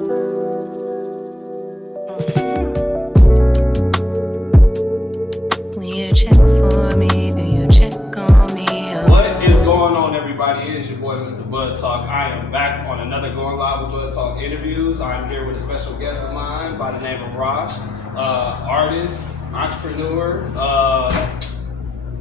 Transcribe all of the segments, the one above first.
When you check for me, do you check on me? What is going on, everybody? It is your boy, Mr.BudTawk. I am back on another Going Live with BudTawk interviews. I'm here with a special guest of mine by the name of Rosh, artist, entrepreneur,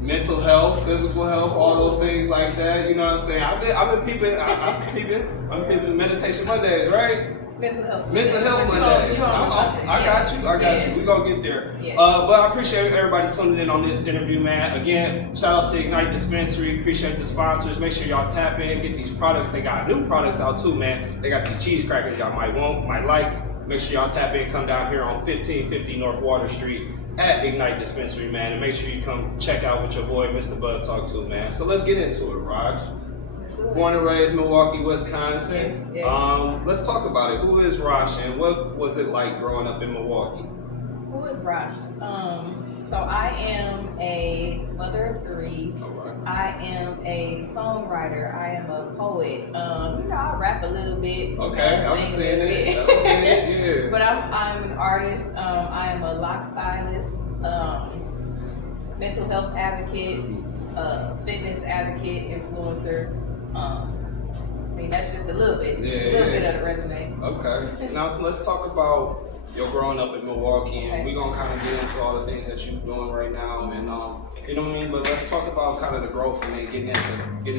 mental health, physical health, all those things like that. You know what I'm saying? I've been peeping Meditation Mondays, right? Mental health Mondays. I got you. We're going to get there. Yeah. But I appreciate everybody tuning in on this interview, man. Again, shout out to Ignite Dispensary. Appreciate the sponsors. Make sure y'all tap in, get these products. They got new products out too, man. They got these cheese crackers y'all might want, might like. Make sure y'all tap in, come down here on 1550 North Water Street at Ignite Dispensary, man. And make sure you come check out with your boy, Mr.BudTawk too, man. So let's get into it, Raj. Born and raised Milwaukee, Wisconsin. Yes. Let's talk about it. Who is Rosh and what was it like growing up in Milwaukee? Who is Rosh? So I am a mother of three. All right. I am a songwriter. I am a poet. I rap a little bit. Okay, I'm seeing it. Yeah. But I'm an artist. I am a lock stylist, mental health advocate, fitness advocate, influencer. That's just a little bit, bit of the resume. Okay. Now let's talk about your growing up in Milwaukee, and we're gonna kind of get into all the things that you're doing right now, and you know what I mean. But let's talk about kind of the growth and then getting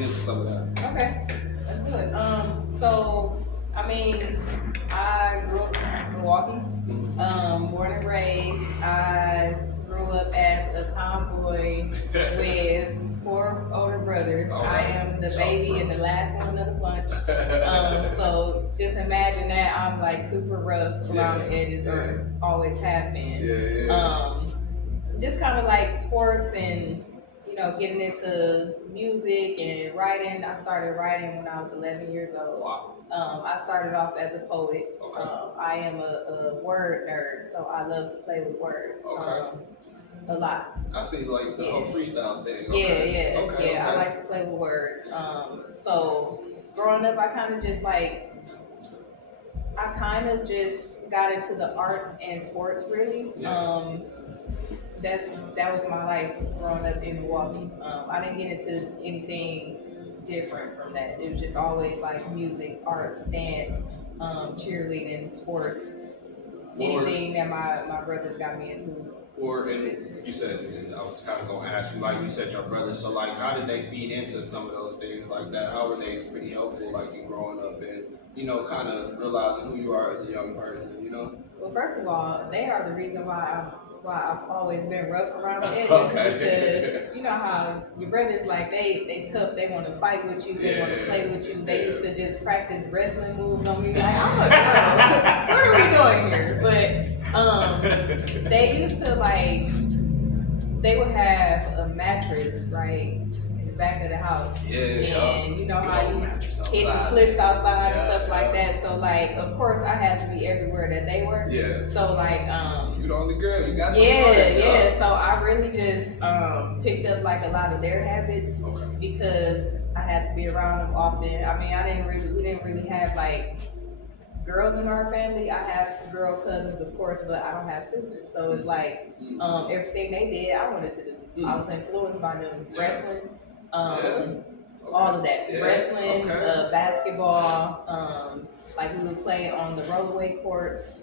into some of that. Okay, let's do it. I grew up in Milwaukee, born and raised. I grew up as a tomboy with 4 older brothers. Right. I am the baby and the last one of the bunch. So just imagine that I'm like super rough around the edges, or always have been. Just kind of like sports and getting into music and writing. I started writing when I was 11 years old. Wow. I started off as a poet. Okay. I am a word nerd, so I love to play with words. Okay. A lot. I see like the whole freestyle thing. Okay. Okay. I like to play with words. So growing up, I kind of just got into the arts and sports really. Yeah. That was my life growing up in Milwaukee. I didn't get into anything different from that. It was just always like music, arts, dance, cheerleading, sports, anything that my brothers got me into. You said, and I was kind of going to ask you, like you said, your brothers, so like how did they feed into some of those things like that? How were they pretty helpful, like you growing up and, kind of realizing who you are as a young person, Well, first of all, they are the reason why I've always been rough around the edges. Okay. Because you know how your brothers, like, they tough, they want to fight with you, they want to play with you. They used to just practice wrestling moves on me, like, I'm a girl, what are we doing here? But they used to, like, they would have a mattress, right, in the back of the house. And you know how you kid flips outside and stuff like that. So, like, of course, I had to be everywhere that they were. Yeah. So, like, you're the only girl, you got So I really just picked up like a lot of their habits because I had to be around them often. We didn't really have like girls in our family. I have girl cousins, of course, but I don't have sisters. So it's like everything they did, I wanted to do. I was influenced by them. Wrestling, all of that. Wrestling, basketball. Like we would play on the rollaway courts,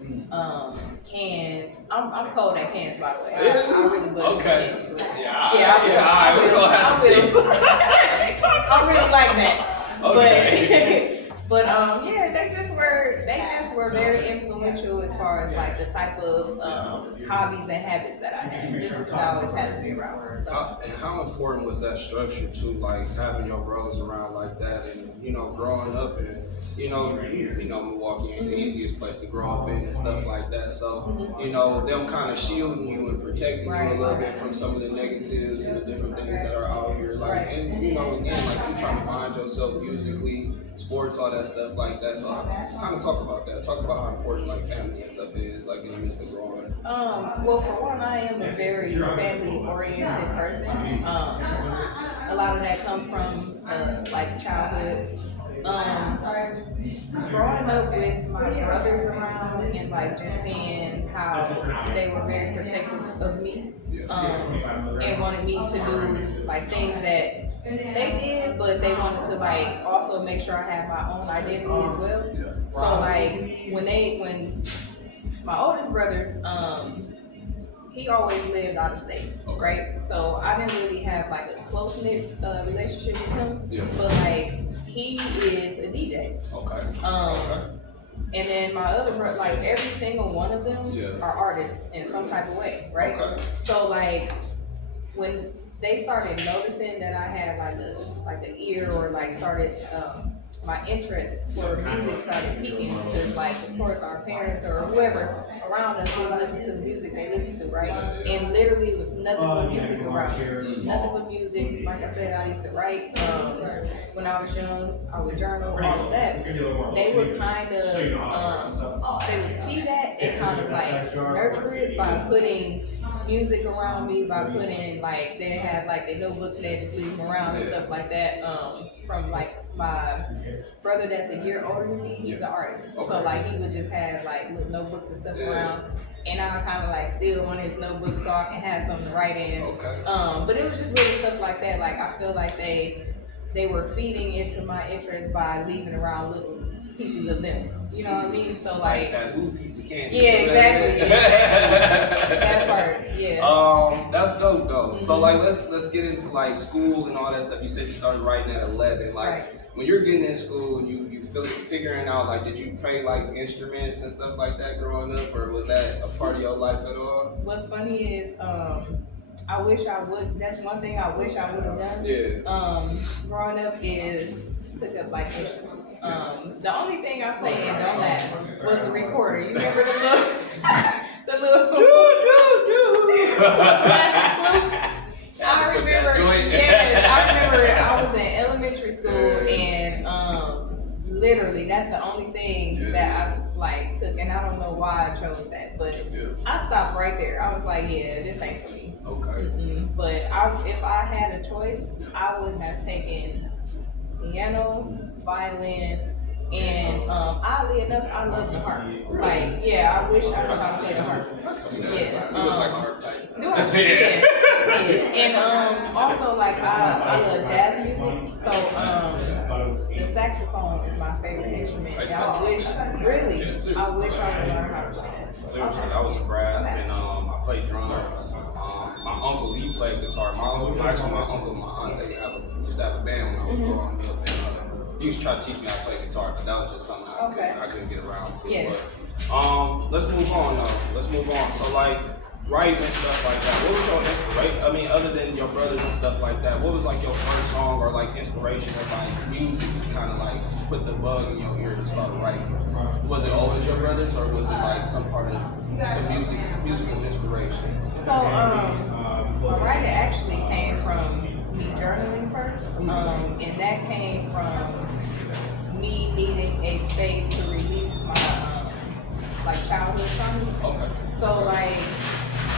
cans. I'm cold at cans, by the way. I really was. We're gonna have to see some. I really like that. Okay. But they just were very influential as far as like the type of hobbies and habits that I had. Because I always had to be around her. So. And how important was that structure to like having your brothers around like that, and growing up and Milwaukee ain't the easiest place to grow up in and stuff like that. So them kind of shielding you and protecting you a little bit from some of the negatives and the different things that are out here. Like and again, like you trying to find yourself musically, sports, all that stuff like that. So kind of talk about that. Talk about how important like family and stuff is, like in the midst of growing up. Well, for one, I am a very family-oriented person. A lot of that comes from like childhood. Growing up with my brothers around and like just seeing how they were very protective of me, and wanted me to do like things that they did, but they wanted to like also make sure I had my own identity as well. So like when my oldest brother, he always lived out of state, right? So I didn't really have like a close-knit relationship with him, but like he is a DJ. And then my other brother, like every single one of them are artists in some type of way, right? So like when they started noticing that I had like the ear or like started my interest for music started peaking because like of course our parents or whoever around us would listen to the music they listen to, right? And literally it was nothing but music around us. Nothing but music. Like I said, I used to write when I was young. I would journal, all of that. They would kind of they would see that and kind of like nurture it by putting music around me, by putting like they have like their notebooks and they just leave them around and stuff like that. From like my brother that's a year older than me, he's an artist. So like he would just have like little notebooks and stuff around, and I kind of like steal one of his notebooks so I can have something to write in. But it was just little stuff like that. Like I feel like they were feeding into my interest by leaving around little pieces of them. You know what I mean? So like that little piece of candy. Yeah, exactly. That part. Yeah. That's dope though. So like let's get into like school and all that stuff. You said you started writing at 11. Like when you're getting in school, you figuring out like, did you play like instruments and stuff like that growing up, or was that a part of your life at all? What's funny is I wish I would. That's one thing I wish I would have done. Growing up is took up like instruments. The only thing I played in on that was the recorder. You remember the little plastic flute? I remember I was in elementary school and literally that's the only thing that I like took, and I don't know why I chose that, but I stopped right there. I was like, yeah, this ain't for me. But if I had a choice, I would have taken piano, violin, and oddly enough, I love the harp. Like, I wish I knew how to play the harp. You look like a harp type. And also like I love jazz music, so the saxophone is my favorite instrument. And I wish I would learn how to play that. Seriously, I was a brass and I played drums. My uncle, he played guitar. My uncle and my aunt, they used to have a band when I was growing up. And, he used to try to teach me how to play guitar, but that was just something I couldn't get around to. But let's move on though. So like writing and stuff like that. What was your inspiration? I mean, other than your brothers and stuff like that, what was like your first song or like inspiration of like music to kind of like put the bug in your ear to start writing? Was it always your brothers, or was it like some part of some musical inspiration? So my writing actually came from me journaling first, and that came from me needing a space to release my like childhood trauma. So like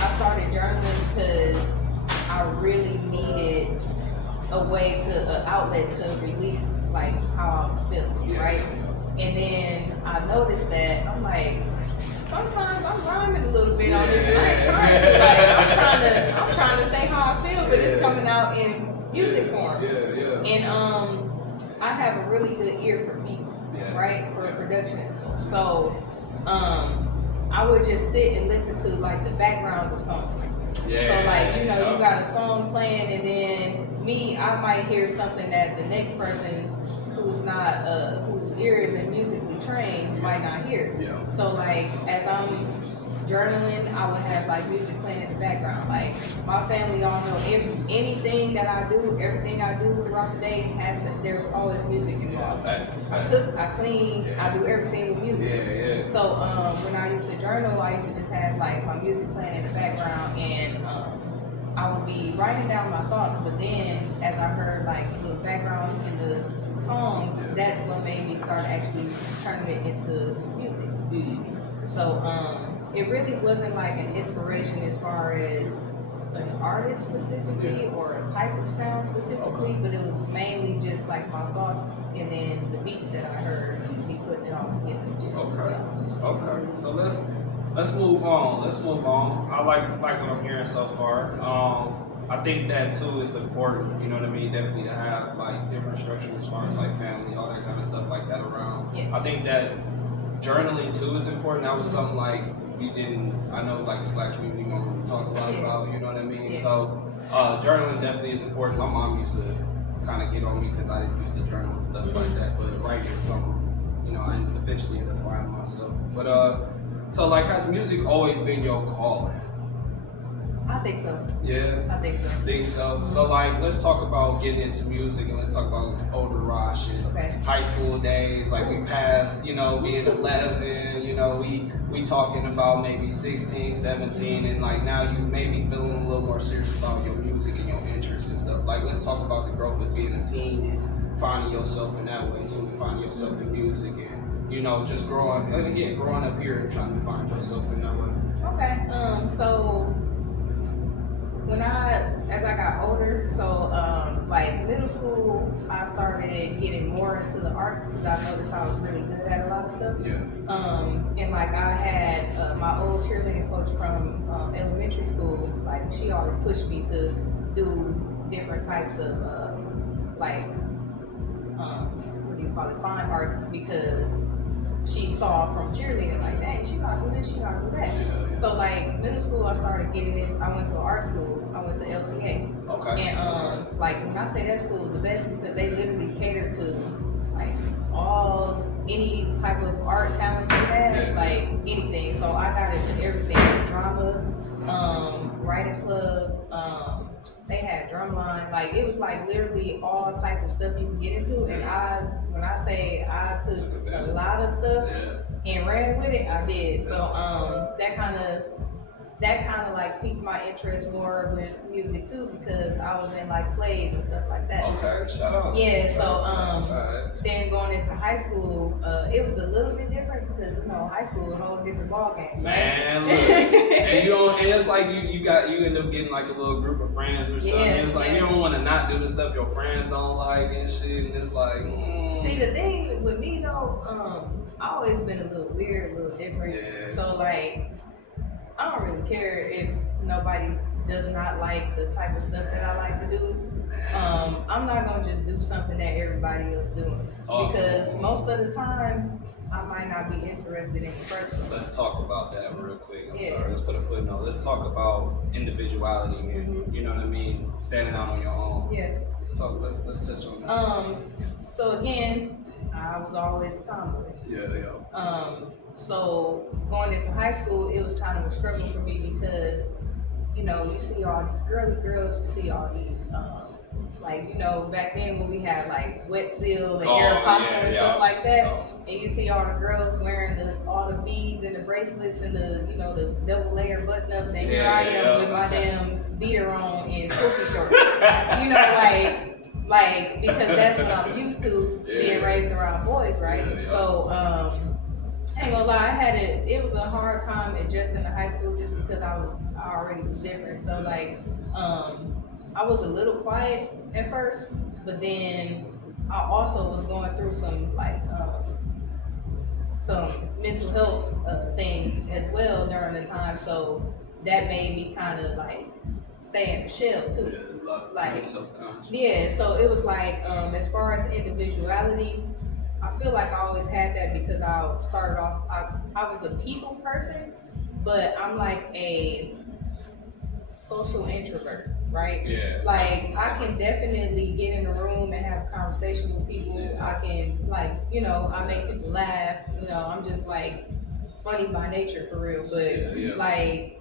I started journaling because I really needed a way to an outlet to release like how I was feeling, right? And then I noticed that I'm like, sometimes I'm rhyming a little bit on this, and I ain't trying to. Like, I'm trying to say how I feel, but it's coming out in music form. And I have a really good ear for beats, right, for production and stuff. So I would just sit and listen to like the backgrounds of songs. So like, you know, you got a song playing, and then me, I might hear something that the next person who's not whose ear isn't musically trained might not hear. So like as I'm journaling, I would have like music playing in the background. Like my family all know anything that I do, everything I do throughout the day there's always music involved. I cook, I clean, I do everything with music. So when I used to journal, I used to just have like my music playing in the background, and I would be writing down my thoughts, but then as I heard like the backgrounds in the songs, that's what made me start actually turning it into music. So it really wasn't like an inspiration as far as an artist specifically or a type of sound specifically, but it was mainly just like my thoughts and then the beats that I heard and me putting it all together. Okay. So let's move on. I like what I'm hearing so far. I think that too is important, you know what I mean? Definitely to have like different structure as far as like family, all that kind of stuff like that around. Yeah. I think that journaling too is important. That was something like I know like the Black community don't really talk a lot about, you know what I mean? Yeah. So journaling definitely is important. My mom used to kind of get on me because I used to journal and stuff like that, but writing is something, you know, I eventually ended up finding myself. But so like has music always been your calling? I think so. Yeah. I think so. Think so. So like, let's talk about getting into music and let's talk about older Rosh and high school days. Like we passed, you know, being 11, you know, we talking about maybe 16, 17, and like now you may be feeling a little more serious about your music and your interests and stuff. Like let's talk about the growth of being a teen and finding yourself in that way too, and finding yourself in music and, you know, just growing up here and trying to find yourself in that way. Okay. So as I got older, so like middle school, I started getting more into the arts because I noticed I was really good at a lot of stuff. Yeah. And like I had my old cheerleading coach from elementary school, like she always pushed me to do different types of like what do you call it, fine arts, because she saw from cheerleading like, dang, she gotta do this, she gotta do that. Yeah. So like middle school, I started getting into. I went to art school. I went to LCA. Okay. And like when I say that school was the best because they literally cater to like any type of art talent you have, like anything. So I got into everything: drama, writing club. They had drumline. Like it was like literally all type of stuff you can get into. And when I say I took a lot of stuff and ran with it, I did. So that kind of like piqued my interest more with music too, because I was in like plays and stuff like that. Okay, shout out. Yeah, so then going into high school, it was a little bit different because you know high school is a whole different ballgame. Man, look, and it's like you end up getting like a little group of friends or something. It's like you don't want to not do the stuff your friends don't like and shit, and it's like. See, the thing with me though, I always been a little weird, a little different. Yeah. So like, I don't really care if nobody does not like the type of stuff that I like to do. I'm not gonna just do something that everybody else doing because most of the time I might not be interested in the first one. Let's talk about that real quick. I'm sorry. Let's put a footnote. Let's talk about individuality and you know what I mean, standing out on your own. Yeah. Let's touch on that. So again, I was always a tomboy. Yeah. So going into high school, it was kind of a struggle for me because, you know, you see all these girly girls, you see all these, like, you know, back then when we had like Wet Seal and Aeropostale and stuff like that, and you see all the girls wearing all the beads and the bracelets and the, you know, the double layer button ups, and here I am with my damn beater on and silky shorts, you know, like because that's what I'm used to being raised around boys, right? So, I ain't gonna lie, it was a hard time adjusting to high school just because I already was different. So like, I was a little quiet at first, but then I also was going through some like, some mental health things as well during the time. So that made me kind of like stay in the shell too. Like, yeah, so it was like, as far as individuality, I feel like I always had that because I started off, I was a people person, but I'm like a social introvert, right? Yeah. Like, I can definitely get in a room and have a conversation with people. Yeah. I can, like, you know, I make people laugh. You know, I'm just like funny by nature for real. But like,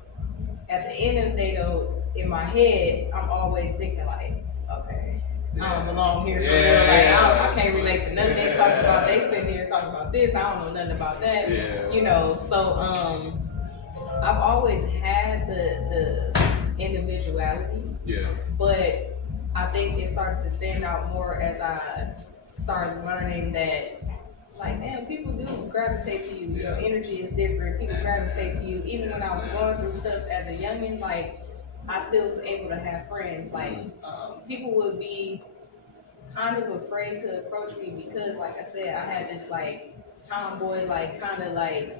at the end of the day though, in my head, I'm always thinking like, okay, I don't belong here for real. Like, I can't relate to nothing they talking about. They sitting here talking about this. I don't know nothing about that. Yeah. You know, so I've always had the individuality. Yeah. But I think it started to stand out more as I started learning that, like, damn, people do gravitate to you. Your energy is different. People gravitate to you. Even when I was going through stuff as a youngin', like, I still was able to have friends. Like, people would be kind of afraid to approach me because, like I said, I had this like tomboy, like kind of like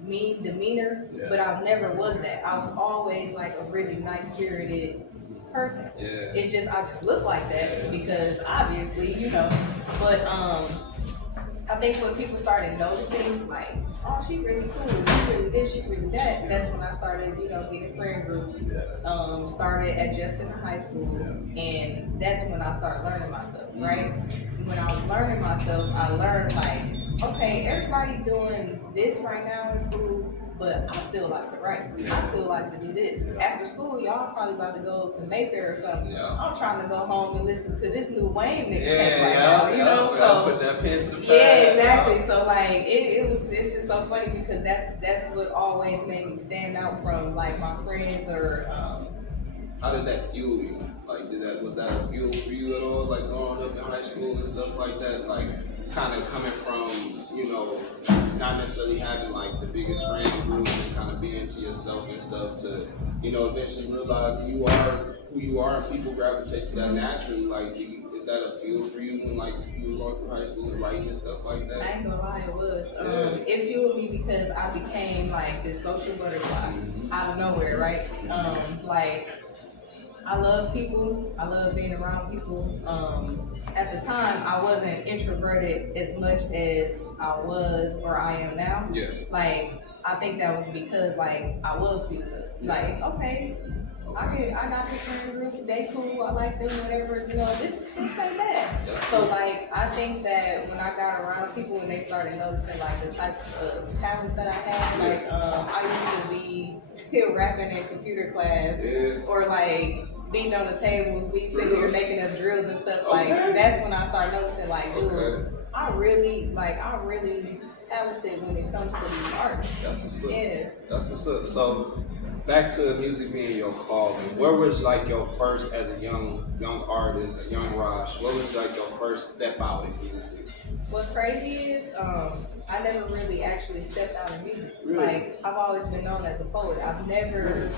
mean demeanor, but I never was that. I was always like a really nice spirited person. It's just I just look like that because obviously, you know. But I think when people started noticing, like, oh, she really cool, she really this, she really that, that's when I started, you know, getting friend groups, started adjusting to high school, and that's when I started learning myself, right? When I was learning myself, I learned, like, okay, everybody doing this right now in school, but I still like to write. I still like to do this. After school, y'all probably about to go to Mayfair or something. I'm trying to go home and listen to this new Wayne mixtape right now, you know? So put that pen to the pad. Yeah, exactly. So like it's just so funny because that's what always made me stand out from like my friends or How did that fuel you? Like, was that a fuel for you at all? Like growing up in high school and stuff like that? Like, kind of coming from, you know, not necessarily having like the biggest friend group and kind of being to yourself and stuff to, you know, eventually realizing you are who you are and people gravitate to that naturally. Like, is that a feel for you when like you were going through high school and writing and stuff like that? I ain't gonna lie, it was. It fueled me because I became like this social butterfly out of nowhere, right? Like, I love people. I love being around people. At the time, I wasn't introverted as much as I was or I am now. Like, I think that was because like I was feeling like, okay, I got this friend group, they cool, I like them, whatever, you know, this ain't bad. So like, I think that when I got around people and they started noticing like the type of talents that I had, like I used to be rapping in computer class or like beating on the tables, we sitting here making up drills and stuff. Like, that's when I started noticing like, dude, I'm really talented when it comes to these artists. That's what's up. Yeah. That's what's up. So back to music being your calling. Where was like your first, as a young artist, a young Rosh, what was like your first step out in music? What's crazy is I never really actually stepped out in music. Really? Like, I've always been known as a poet. I've never.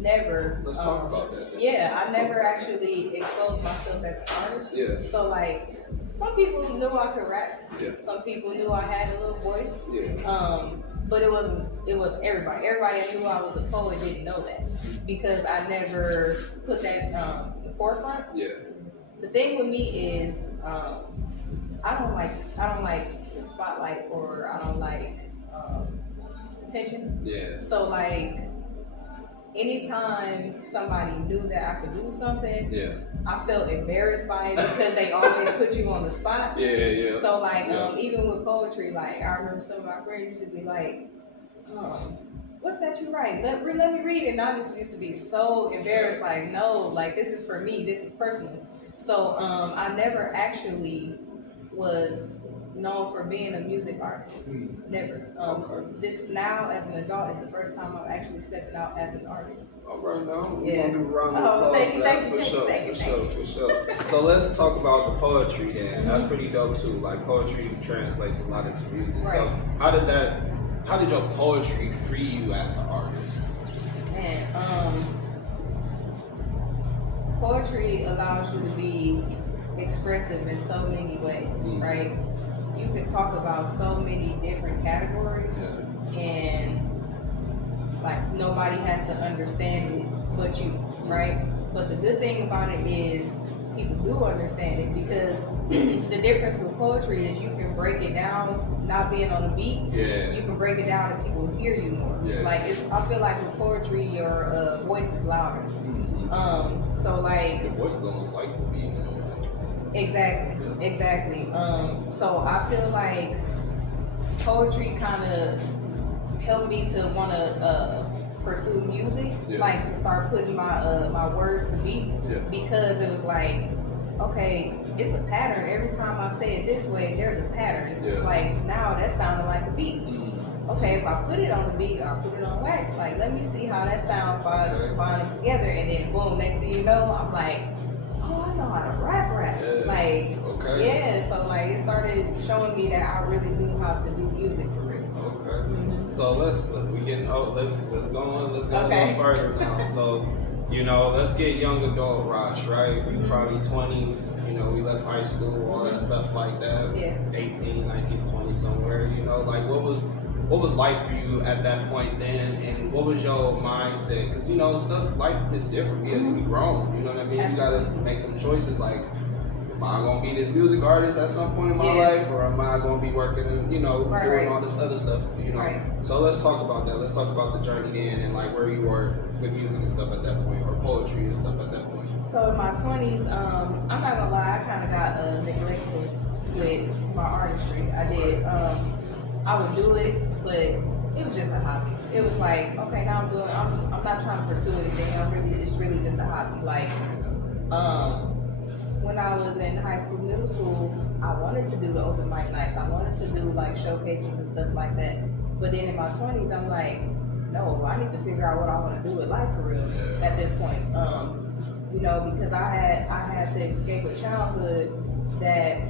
Let's talk about that then. Yeah, I never actually exposed myself as an artist. Yeah. So like, some people knew I could rap. Yeah. Some people knew I had a little voice. Yeah. But it was everybody. Everybody that knew I was a poet didn't know that because I never put that in the forefront. Yeah. The thing with me is I don't like the spotlight or I don't like attention. Yeah. So like, anytime somebody knew that I could do something, I felt embarrassed by it because they always put you on the spot. Yeah. So like, even with poetry, like I remember some of my friends used to be like, what's that you write? Let me read it. And I just used to be so embarrassed, like, no, like this is for me, this is personal. So I never actually was known for being a music artist. Never. This now as an adult is the first time I've actually stepped out as an artist. All right, now we're Yeah. gonna give a round of applause for that. For sure. So let's talk about the poetry then. That's pretty dope too. Like, poetry translates a lot into music. Right. So how did your poetry free you as an artist? Man, poetry allows you to be expressive in so many ways, right? You can talk about so many different categories and like nobody has to understand it but you, right? But the good thing about it is people do understand it because the difference with poetry is you can break it down, not being on a beat. You can break it down and people hear you more. Like, I feel like with poetry, your voice is louder. So like, Your voice is almost like the beat. Exactly. So I feel like poetry kind of helped me to want to pursue music, like to start putting my words to beats, because it was like, okay, it's a pattern. Every time I say it this way, there's a pattern. It's like, now that sounded like a beat. Okay, if I put it on the beat, I'll put it on wax. Like, let me see how that sounds if I combine them together, and then boom, next thing you know, I'm like, oh, I know how to rap. Like, so like it started showing me that I really knew how to do music for real. So let's go on a little further now. So you know, let's get young adult Rosh, right? We probably 20s, you know, we left high school, all that stuff like that. Yeah. 18, 19, 20 somewhere, you know, like what was life for you at that point then, and what was your mindset? Because, you know, life is different. We grown, you know what I mean? Absolutely. You gotta make them choices like, am I gonna be this music artist at some point in my life, or am I gonna be working and, you know, doing all this other stuff, you know? Right. So let's talk about that. Let's talk about the journey then and like where you were with music and stuff at that point, or poetry and stuff at that point. So in my 20s, I'm not gonna lie, I kind of got neglected with my artistry. I did. I would do it, but it was just a hobby. It was like, okay, now I'm not trying to pursue anything. It's really just a hobby. Like, when I was in high school, middle school, I wanted to do the open mic nights. I wanted to do like showcases and stuff like that. But then in my 20s, I'm like, no, I need to figure out what I want to do with life for real at this point. You know, because I had to escape a childhood that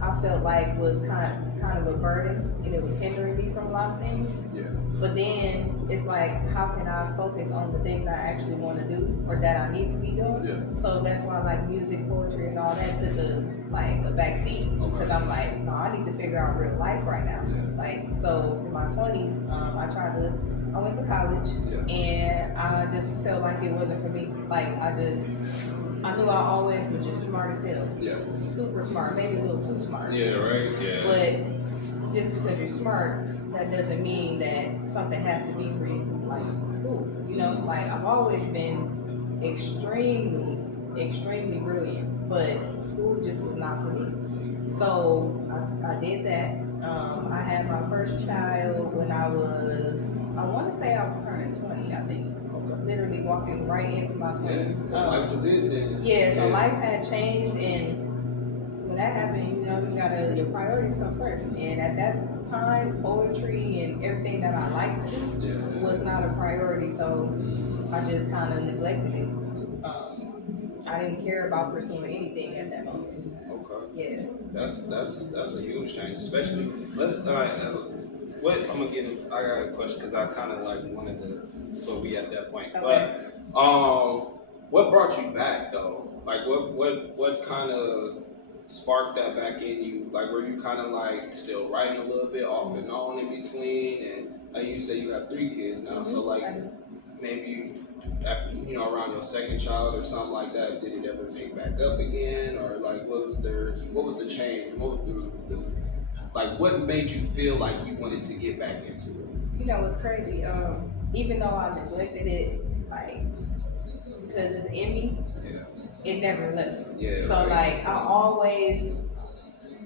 I felt like was kind of a burden, and it was hindering me from a lot of things. Yeah. But then it's like, how can I focus on the things I actually want to do or that I need to be doing? Yeah. So that's why like music, poetry, and all that took a back seat, because I'm like, no, I need to figure out real life right now. Yeah. Like, so in my 20s, I went to college, and I just felt like it wasn't for me. Like, I knew I always was just smart as hell. Yeah. Super smart, maybe a little too smart. Yeah, right? Yeah. But just because you're smart, that doesn't mean that something has to be for you, like school. You know, like I've always been extremely, extremely brilliant, but school just was not for me. So I did that. I had my first child when I want to say I was turning 20, I think. Literally walking right into my 20s. So life was it then. Yeah, so life had changed, and when that happened, you know, your priorities come first. And at that time, poetry and everything that I liked to do was not a priority, so I just kind of neglected it. I didn't care about pursuing anything at that moment. Okay. Yeah. That's a huge change, especially. What I'm gonna get into. I got a question because I kind of like wanted to be at that point. Okay. But what brought you back though? Like what kind of sparked that back in you? Like, were you kind of like still writing a little bit off and on in between? And like you say, you have 3 kids now, so like maybe after, you know, around your second child or something like that, did it ever pick back up again, or like what was the change? What was the like, what made you feel like you wanted to get back into it? You know, it's crazy. Even though I neglected it, like, because it's in me, it never left. Yeah. So like, I always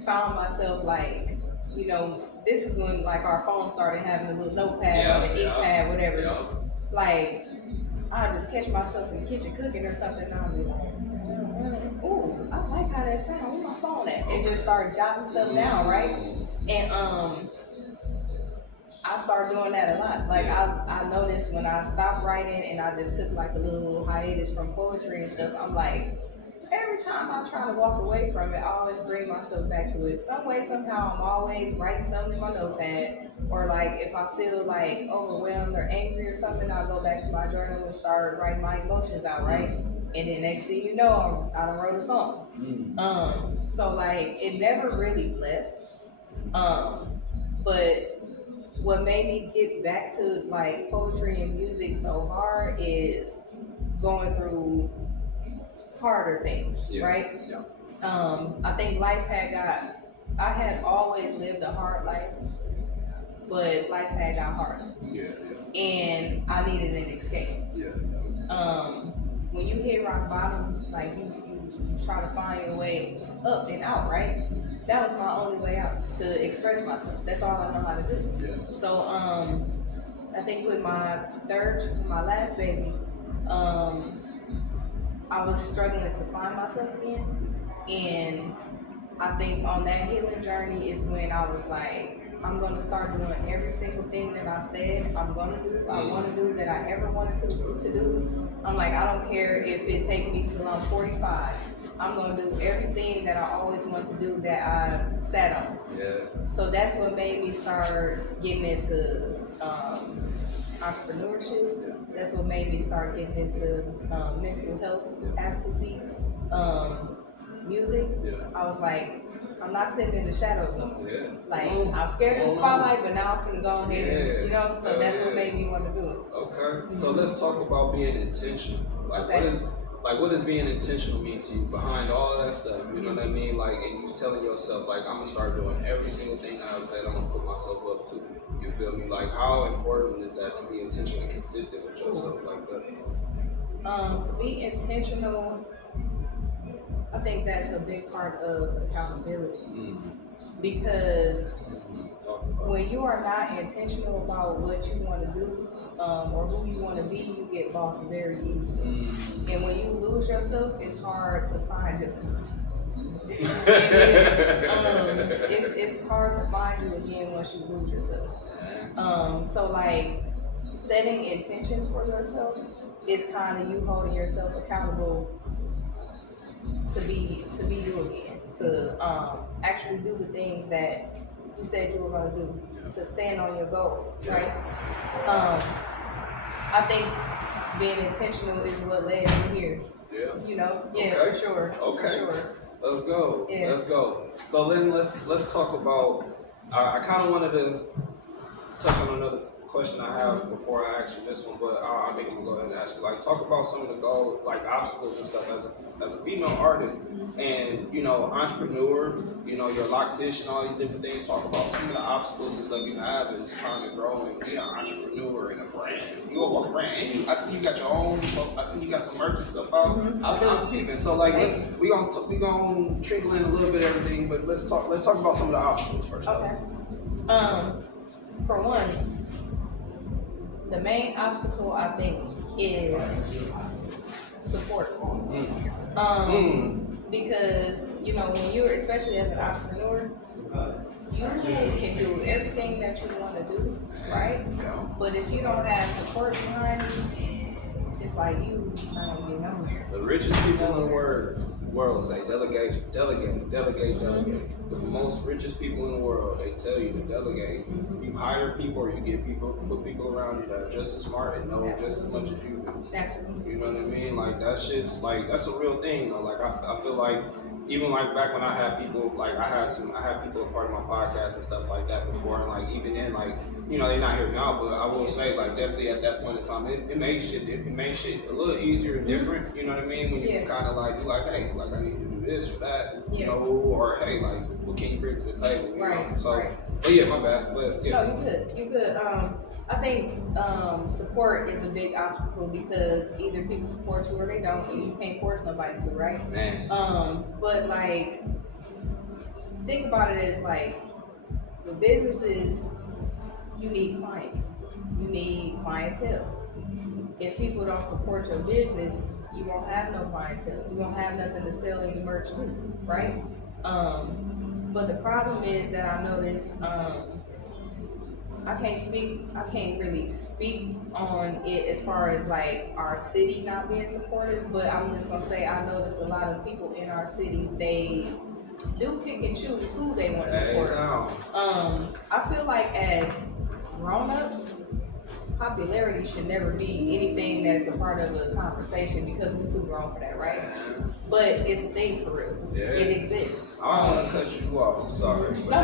found myself like, you know, this is when like our phone started having a little notepad or an ink pad, whatever. Yeah. Like, I just catch myself in the kitchen cooking or something, and I'll be like, ooh, I like how that sounds. Where's my phone at? And just start jotting stuff down, right? And I started doing that a lot. Like, I noticed when I stopped writing and I just took like a little hiatus from poetry and stuff, I'm like, every time I try to walk away from it, I always bring myself back to it. Some way, somehow, I'm always writing something in my notepad. Or like, if I feel like overwhelmed or angry or something, I'll go back to my journal and start writing my emotions out, right? And then next thing you know, I done wrote a song. So like, it never really left. But what made me get back to like poetry and music so hard is going through harder things, right? Yeah. I think life I had always lived a hard life, but life had got harder. Yeah. And I needed an escape. Yeah. When you hit rock bottom, like you try to find your way up and out, right? That was my only way out, to express myself. That's all I know how to do. Yeah. So I think with my last baby, I was struggling to find myself again. And I think on that healing journey is when I was like, I'm going to start doing every single thing that I said I'm going to do, I want to do, that I ever wanted to do. I'm like, I don't care if it takes me till I'm 45. I'm going to do everything that I always wanted to do that I sat on. Yeah. So that's what made me start getting into entrepreneurship. That's what made me start getting into mental health advocacy, music. I was like, I'm not sitting in the shadows no more. Like, I'm scared of the spotlight, but now I'm finna go ahead and, you know, so that's what made me want to do it. Okay, so let's talk about being intentional. Like, what does being intentional mean to you behind all that stuff? You know what I mean? Like, and you telling yourself, like, I'm gonna start doing every single thing that I said I'm gonna put myself up to. You feel me? Like, how important is that to be intentional and consistent with yourself like that? To be intentional, I think that's a big part of accountability. Because when you are not intentional about what you want to do or who you want to be, you get lost very easily. And when you lose yourself, it's hard to find yourself. It's hard to find you again once you lose yourself. So like setting intentions for yourself is kind of you holding yourself accountable to be you again, to actually do the things that you said you were going to do, to stand on your goals, right? I think being intentional is what led me here. You know, for sure. Okay. For sure. Let's go. Let's go. So then let's talk about. I kind of wanted to touch on another question I have before I ask you this one, but I think I'm gonna go ahead and ask you. Like, talk about some of the goals, like obstacles and stuff as a female artist, and you know, entrepreneur. You know, you're a loctician, all these different things. Talk about some of the obstacles and stuff you have is trying to grow and be an entrepreneur and a brand. You go walk a brand. And I see you got your own. I see you got some merch and stuff out. I'm peeping. So like, we gonna trickle in a little bit of everything, but let's talk about some of the obstacles first. Okay. For one, the main obstacle I think is support. Because you know, when you're, especially as an entrepreneur, you can do everything that you want to do, right? But if you don't have support behind you, it's like you not gonna get nowhere. The richest people in the world say delegate. The most richest people in the world, they tell you to delegate. You hire people or you get people, put people around you that are just as smart and know just as much as you do. Absolutely. You know what I mean? Like that shit's like, that's a real thing though. Like I feel like even like back when I had people, like I had people a part of my podcast and stuff like that before, and like even then, like, you know, they're not here now, but I will say, like, definitely at that point in time, it made shit a little easier and different. You know what I mean? When you can kind of like be like, hey, like I need to do this or that, you know, or hey, like, what can you bring to the table? You know? So, but yeah, my bad. But yeah. No, you good. I think support is a big obstacle because either people support you or they don't, and you can't force nobody to, right? Man. But like, think about it as like, the businesses, you need clients. You need clientele. If people don't support your business, you won't have no clientele. You won't have nothing to sell any merch to, right? But the problem is that I noticed, I can't really speak on it as far as like our city not being supportive, but I'm just gonna say I noticed a lot of people in our city, they do pick and choose who they want to support. I feel like as grown-ups, popularity should never be anything that's a part of a conversation because we're too grown for that, right? But it's a thing for real. It exists. I don't want to cut you off. I'm sorry, but No,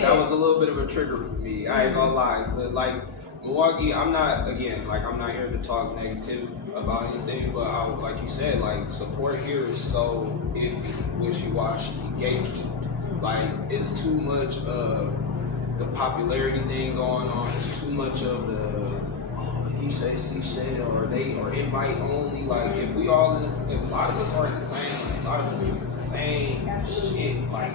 that was a little bit of a trigger for me. I ain't gonna lie, but like Milwaukee, I'm not here to talk negative about anything, but like you said, like support here is so iffy, wishy-washy, gatekeep. Like it's too much of the popularity thing going on. It's too much of the he say, she say, or invite only. Like if we all if a lot of us are the same, like, a lot of us do the same shit. Like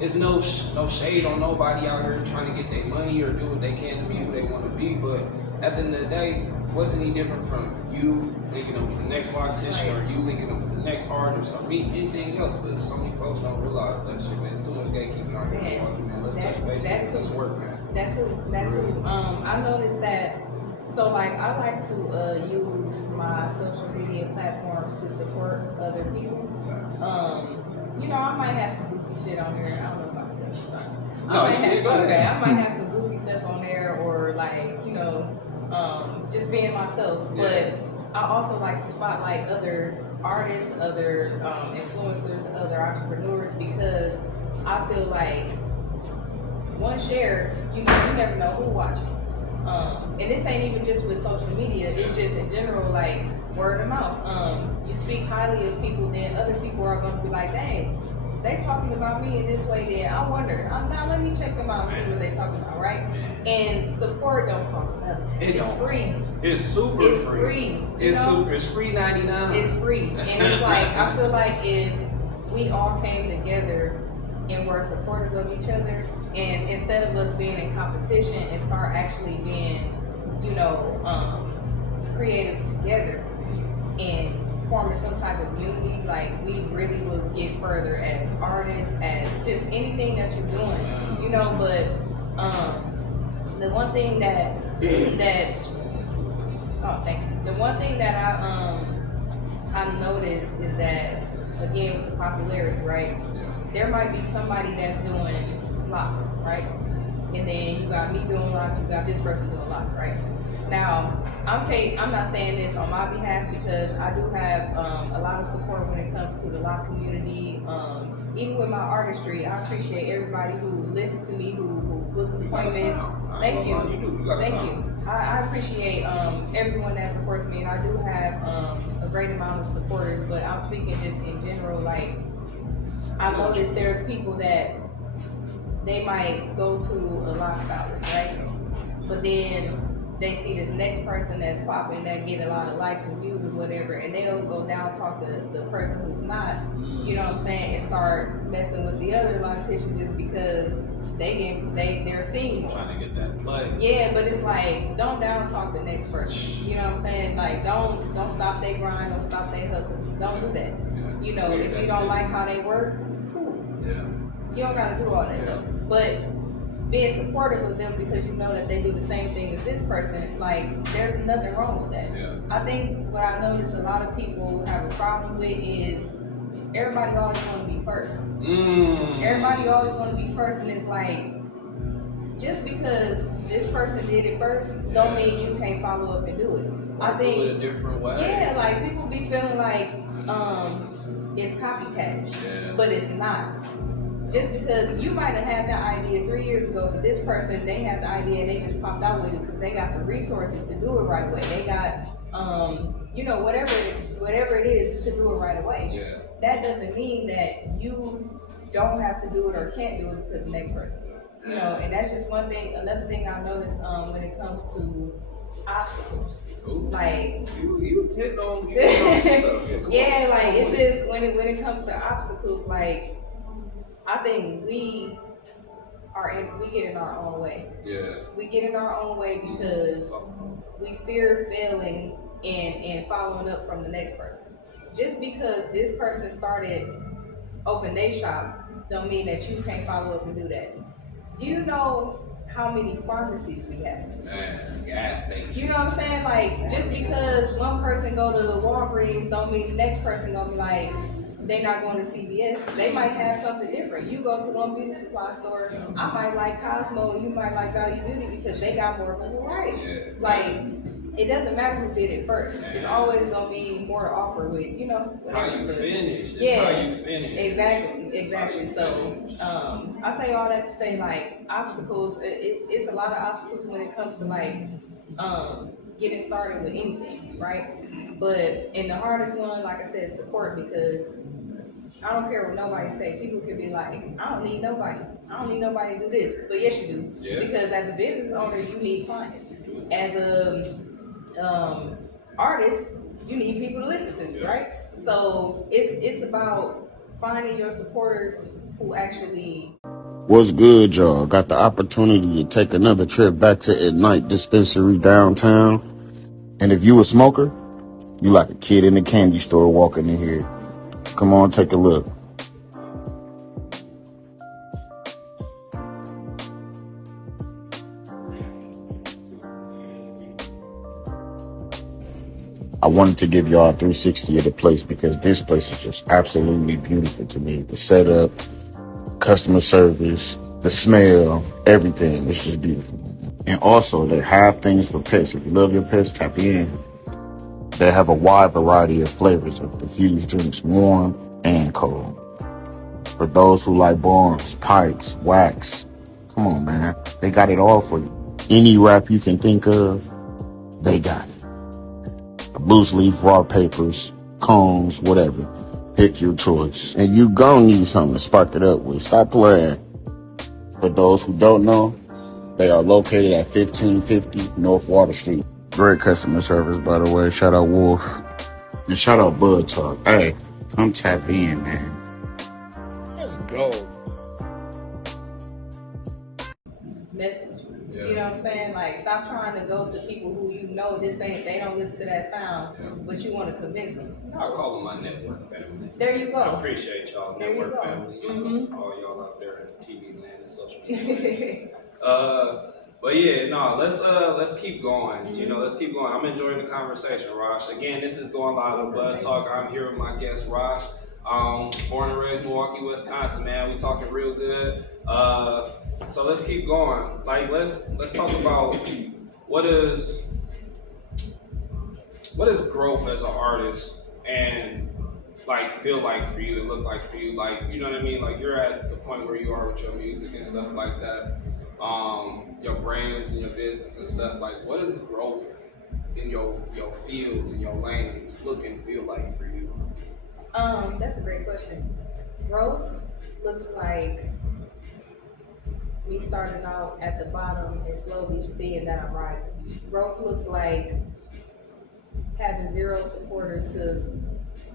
it's no shade on nobody out here trying to get their money or do what they can to be who they want to be. But at the end of the day, what's any different from you linking up with the next loctician or you linking up with the next artist or anything else? But so many folks don't realize that shit, man. It's too much gatekeeping out here, man. Let's touch base. Let's work, man. That too. I noticed that. So like I like to use my social media platforms to support other people. You know, I might have some goofy shit on there. I don't know about that. I might have some goofy stuff on there, or like, you know, being myself. But I also like to spotlight other artists, other influencers, other entrepreneurs, because I feel like one share, you never know who watching. And this ain't even just with social media, it's just in general, like word of mouth. You speak highly of people, then other people are going to be like, dang, they talking about me in this way, then I wonder, now let me check them out and see what they talking about, right? And support don't cost nothing. It's free. It's super it's free. It's super. It's free 99. It's free. And it's like, I feel like if we all came together and were supportive of each other, and instead of us being in competition and start actually being, creative together and forming some type of unity, like we really will get further as artists, as just anything that you're doing, but the one thing that the one thing that I noticed is that, again, with the popularity, right? There might be somebody that's doing lots, right? And then you got me doing lots, you got this person doing lots, right? Now, I'm not saying this on my behalf, because I do have a lot of support when it comes to the lot community. Even with my artistry, I appreciate everybody who listens to me, who book appointments. Thank you. Thank you. I appreciate everyone that supports me, and I do have a great amount of supporters, but I'm speaking just in general. Like, I noticed there's people that they might go to a lot stylist, right? But then they see this next person that's popping, that get a lot of likes and views or whatever, and they don't go down talk to the person who's not, you know what I'm saying, and start messing with the other longtician just because they're seeing trying to get that play. Yeah, but it's like, don't down talk the next person. You know what I'm saying? Like, don't stop their grind, don't stop their hustle. Don't do that. If you don't like how they work, cool. Yeah. You don't gotta do all that though. But being supportive of them because you know that they do the same thing as this person, like, there's nothing wrong with that. Yeah. I think what I notice a lot of people have a problem with is everybody always want to be first. Everybody always want to be first, and it's like, just because this person did it first, don't mean you can't follow up and do it. I think do it a different way. Yeah, like people be feeling like it's copycat, but it's not. Just because you might have had that idea 3 years ago, but this person, they had the idea and they just popped out with it because they got the resources to do it right away. They got, whatever it is to do it right away. Yeah. That doesn't mean that you don't have to do it or can't do it because the next person did. And that's just one thing. Another thing I noticed when it comes to obstacles. Ooh. Like you hit on some stuff. Yeah, like it's just when it comes to obstacles, like I think we get in our own way. Yeah. We get in our own way because we fear failing and following up from the next person. Just because this person started open their shop don't mean that you can't follow up and do that. Do you know how many pharmacies we have? Man, gas stations. You know what I'm saying? Like, just because one person go to Walgreens don't mean the next person gonna be like, they're not going to CVS. They might have something different. You go to one beauty supply store, I might like Cosmo, you might like Value Beauty because they got more of a variety. Yeah. Like, it doesn't matter who did it first. It's always going to be more to offer with, how you finish. Yeah. How you finish. Exactly. So, I say all that to say, like, obstacles, it's a lot of obstacles when it comes to, like, getting started with anything, right? But in the hardest one, like I said, support, because I don't care what nobody say. People could be like, I don't need nobody. I don't need nobody to do this. But yes, you do. Yeah. Because as a business owner, you need clients. As a artist, you need people to listen to you, right? So it's about finding your supporters who actually. What's good, y'all? Got the opportunity to take another trip back to Ignite Dispensary downtown. And if you a smoker, you like a kid in a candy store walking in here. Come on, take a look. I wanted to give y'all a 360 of the place because this place is just absolutely beautiful to me. The setup, customer service, the smell, everything. It's just beautiful. And also, they have things for pets. If you love your pets, tap in. They have a wide variety of flavors of diffused drinks, warm and cold. For those who like bars, pipes, wax, come on, man. They got it all for you. Any wrap you can think of, they got it. Loose leaf, raw papers, cones, whatever. Pick your choice. And you gon' need something to spark it up with. Stop playing. For those who don't know, they are located at 1550 North Water Street. Great customer service, by the way. Shout out Wolf. And shout out BudTawk. Hey, come tap in, man. Let's go. Mess with you. Yeah. You know what I'm saying? Like, stop trying to go to people who you know they don't listen to that sound, but you want to convince them. I call them my network family. There you go. I appreciate y'all, There you network go. family. Mm-hmm. All y'all out there in TV land and social media. But yeah, no, let's keep going. Mm-hmm. You know, let's keep going. I'm enjoying the conversation, Rosh. Again, this is Going Live with BudTawk. I'm here with my guest, Rosh. Born and raised Milwaukee, Wisconsin, man. We talking real good. So let's keep going. Like, let's talk about what is growth as an artist and like feel like for you, to look like for you. Like, you know what I mean? Like, you're at the point where you are with your music and stuff like that. Your brands and your business and stuff. Like, what does growth in your fields and your lanes look and feel like for you? That's a great question. Growth looks like me starting out at the bottom and slowly seeing that I'm rising. Growth looks like having 0 supporters to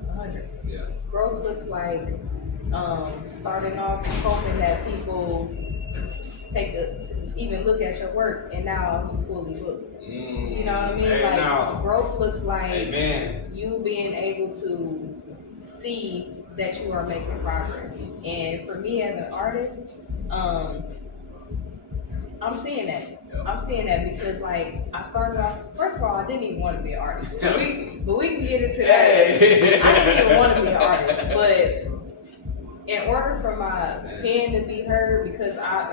100. Yeah. Growth looks like starting off hoping that people even look at your work, and now you fully booked. You know what I mean? Hey, like now. growth looks like Amen. you being able to see that you are making progress. And for me as an artist, I'm seeing that. Yep. I'm seeing that because, like, I started off. First of all, I didn't even want to be an artist. But we can get into that. Hey. I didn't even want to be an artist, but in order for my pen to be heard, because I'm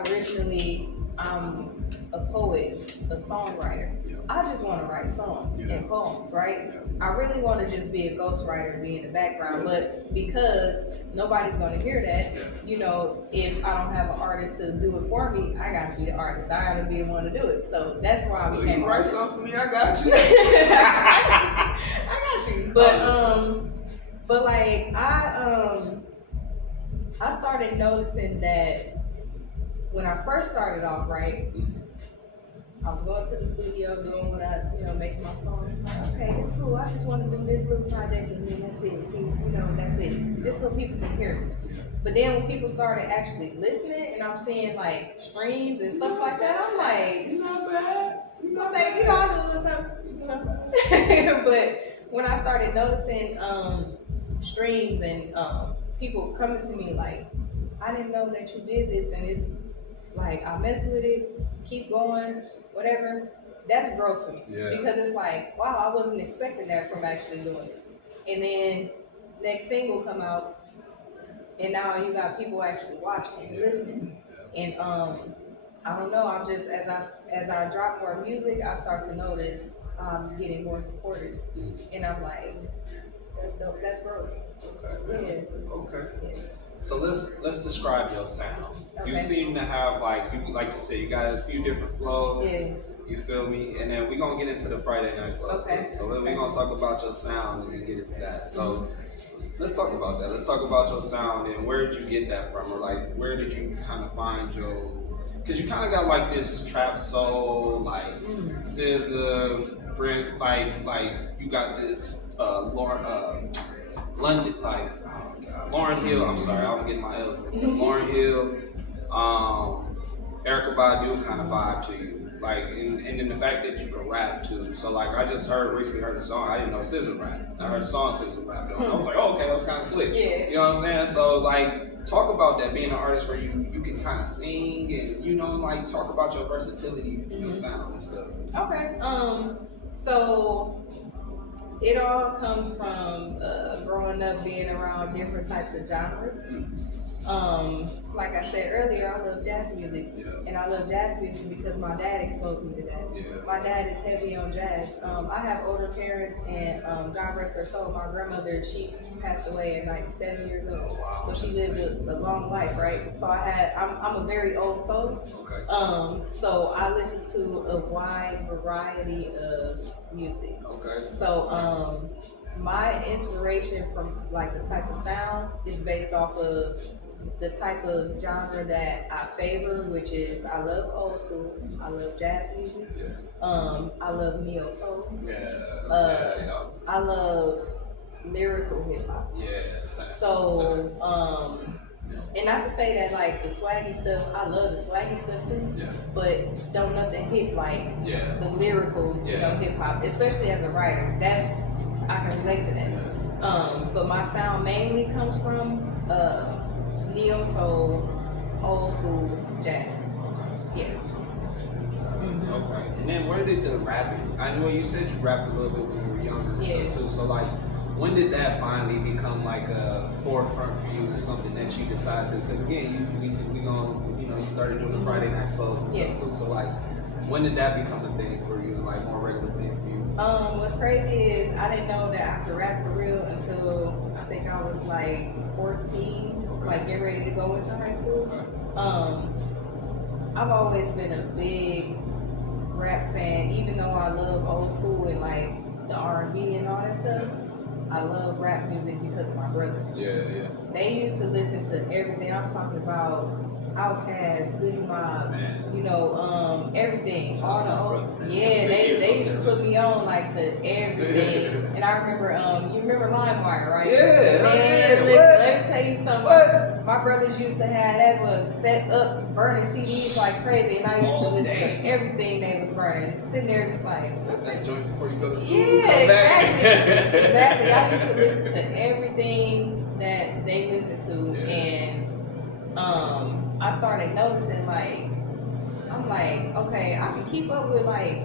a poet, a songwriter. I just want to write songs and poems, right? I really want to just be a ghostwriter and be in the background, but because nobody's going to hear that, you know, if I don't have an artist to do it for me, I got to be the artist. I got to be the one to do it. So that's why I became You write something for me, I got you. I got you. But like I started noticing that when I first started off, right, I was going to the studio, doing what I, making my songs. Like, okay, it's cool. I just want to do this little project, and then that's it. See, that's it. Just so people can hear me. But then when people started actually listening, and I'm seeing like streams and stuff like that, I'm like, You're not bad. I do a little something. But when I started noticing streams and people coming to me like, I didn't know that you did this, and it's like, I mess with it, keep going, whatever. That's growth for me. Yeah. Because it's like, wow, I wasn't expecting that from actually doing this. And then next single come out, and now you got people actually watching and listening. And I don't know, I'm just, as I drop more music, I start to notice I'm getting more supporters. And I'm like, that's dope, that's growth. Okay. Yeah. Okay. Yeah. So let's describe your sound. You Okay. seem to have like you said, you got a few different flows. Yeah. You feel me? And then we're gonna get into the Friday night flows Okay. too. So then we're gonna talk about your sound and then get into that. So let's talk about that. Let's talk about your sound and where did you get that from, or like where did you kind of find your? Because you kind of got like this trap soul, like SZA, Brent, like you got this London, like. Lauryn Hill, I'm sorry, I'm getting my L's mixed up. Lauryn Hill, Erykah Badu kind of vibe to you. Like, and then the fact that you can rap too. So like, I just recently heard a song, I didn't know SZA rap. I heard a song SZA rap on. I was like, oh, okay, that was kind of slick. Yeah. You know what I'm saying? So like, talk about that, being an artist where you can kind of sing and, like talk about your versatilities and your sound and stuff. Okay. So it all comes from growing up being around different types of genres. Like I said earlier, I love jazz music, and I love jazz music because my dad exposed me to that. My dad is heavy on jazz. I have older parents, and God rest her soul, my grandmother, she passed away at 97 years old. So she lived a long life, right? So I'm a very old soul. So I listen to a wide variety of music. So my inspiration from like the type of sound is based off of the type of genre that I favor, which is I love old school, I love jazz music, I love neo soul, I love lyrical hip hop. So and not to say that like the swaggy stuff, I love the swaggy stuff too, but don't nothing hit like the lyrical, you know, hip hop, especially as a writer. I can relate to that. But my sound mainly comes from neo soul, old school jazz. Okay. And then where did the rapping? I know you said you rapped a little bit when you were younger and stuff too. So like, when did that finally become like a forefront for you, or something that you decided to? Because again, you started doing the Friday night flows and stuff too. So like, when did that become a thing for you, like more regular thing for you? What's crazy is I didn't know that I could rap for real until I think I was like 14, like getting ready to go into high school. I've always been a big rap fan, even though I love old school and like the R&B and all that stuff. I love rap music because of my brothers. They used to listen to everything. I'm talking about Outkast, Goody Mob, you know, everything. All the old, they used to put me on like to everything. And I remember, you remember LimeWire, right? Man, listen, let me tell you something. My brothers used to have that was set up burning CDs like crazy, and I used to listen to everything they was burning. Sitting there just like that joint before you go to school. Exactly. I used to listen to everything that they listened to, and I started noticing like, I'm like, okay, I can keep up with like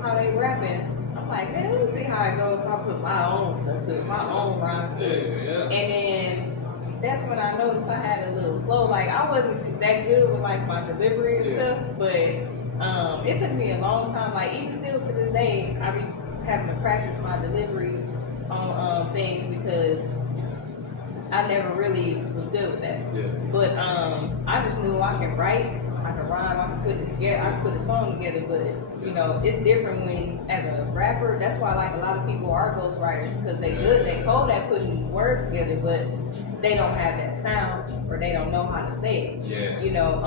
how they rapping. I'm like, man, let me see how it goes if I put my own stuff to it, my own rhymes to it. And then that's when I noticed I had a little flow. Like I wasn't that good with like my delivery and stuff, but it took me a long time. Like even still to this day, I be having to practice my delivery on things because I never really was good with that. But I just knew I can write, I can rhyme, I can put it together, I can put a song together. But you know, it's different when as a rapper. That's why like a lot of people are ghostwriters because they good, they cold at putting words together, but they don't have that sound or they don't know how to say it. You know,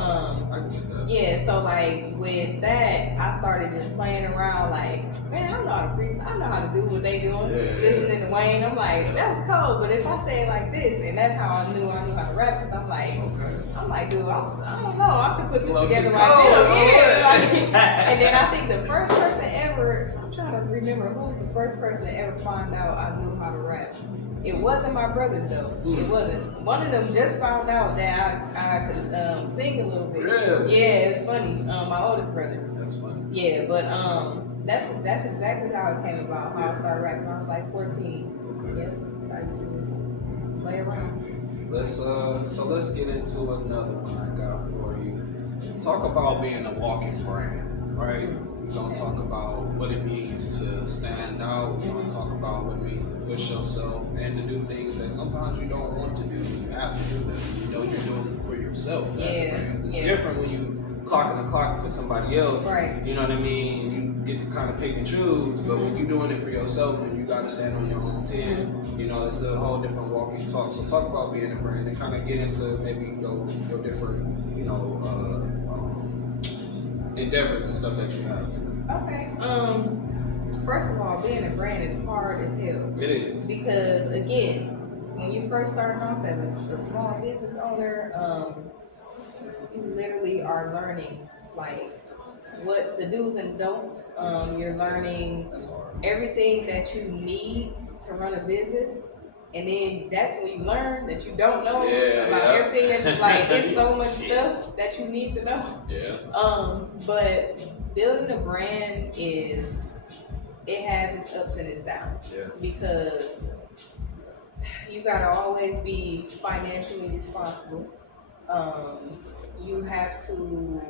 so like with that, I started just playing around like, man, I know how to freestyle, I know how to do what they doing. Listening to Wayne, I'm like, that was cold, but if I say it like this, and that's how I knew how to rap, because I'm like, dude, I don't know, I could put this together like this. And then I think the first person ever, I'm trying to remember who was the first person to ever find out I knew how to rap. It wasn't my brothers though. It wasn't. One of them just found out that I could sing a little bit. Really? Yeah, it's funny. My oldest brother. That's funny. Yeah, but that's exactly how it came about. How I started rapping. I was like 14. Yes, I used to just play around. Let's get into another one I got for you. Talk about being a walking brand, right? We're gonna talk about what it means to stand out. We're gonna talk about what it means to push yourself and to do things that sometimes you don't want to do. You have to do them. You know you're doing them for yourself. As a brand. It's different when you clocking the clock for somebody else. Right. You know what I mean? You get to kind of pick and choose, but when you're doing it for yourself and you gotta stand on your own 10, you know, it's a whole different walking talk. So talk about being a brand and kind of get into maybe your different, you know, endeavors and stuff that you have to. Okay. First of all, being a brand is hard as hell. It is. Because again, when you first start off as a small business owner, you literally are learning like what the do's and don'ts. You're learning everything that you need to run a business. And then that's when you learn that you don't know about everything. That's just like, it's so much stuff that you need to know. But building a brand it has its ups and its downs. Because you gotta always be financially responsible. You have to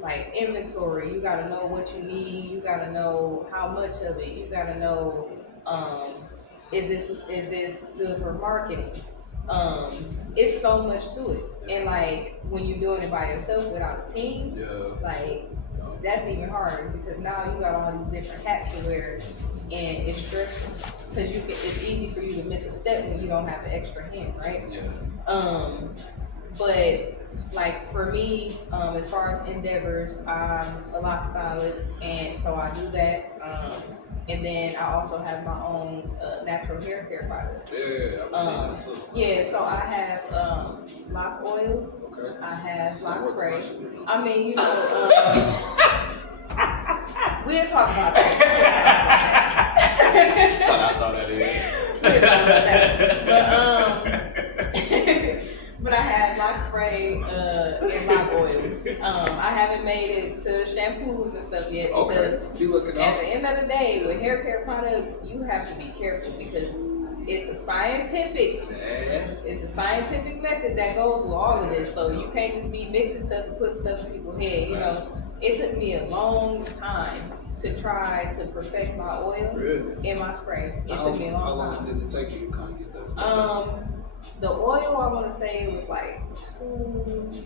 like inventory. You gotta know what you need. You gotta know how much of it. You gotta know is this good for marketing? It's so much to it. And like when you're doing it by yourself without a team, like that's even harder because now you got all these different hats to wear, and it's stressful because it's easy for you to miss a step when you don't have an extra hand, right? But like for me, as far as endeavors, I'm a lock stylist, and so I do that. And then I also have my own natural hair care product. I've seen that too. Yeah, so I have lock oil. Okay. I have lock spray. I mean, we'll talk about that. I thought that is. We'll talk about that. But I have lock spray and lock oil. I haven't made it to shampoos and stuff yet because You looking at up? the end of the day, with hair care products, you have to be careful because it's a scientific method that goes with all of this. So you can't just be mixing stuff and putting stuff in people's head. You know, it took me a long time to try to perfect my oil and my spray. It took me a How long time. long did it take you to kind of get that stuff? The oil, I want to say it was like 2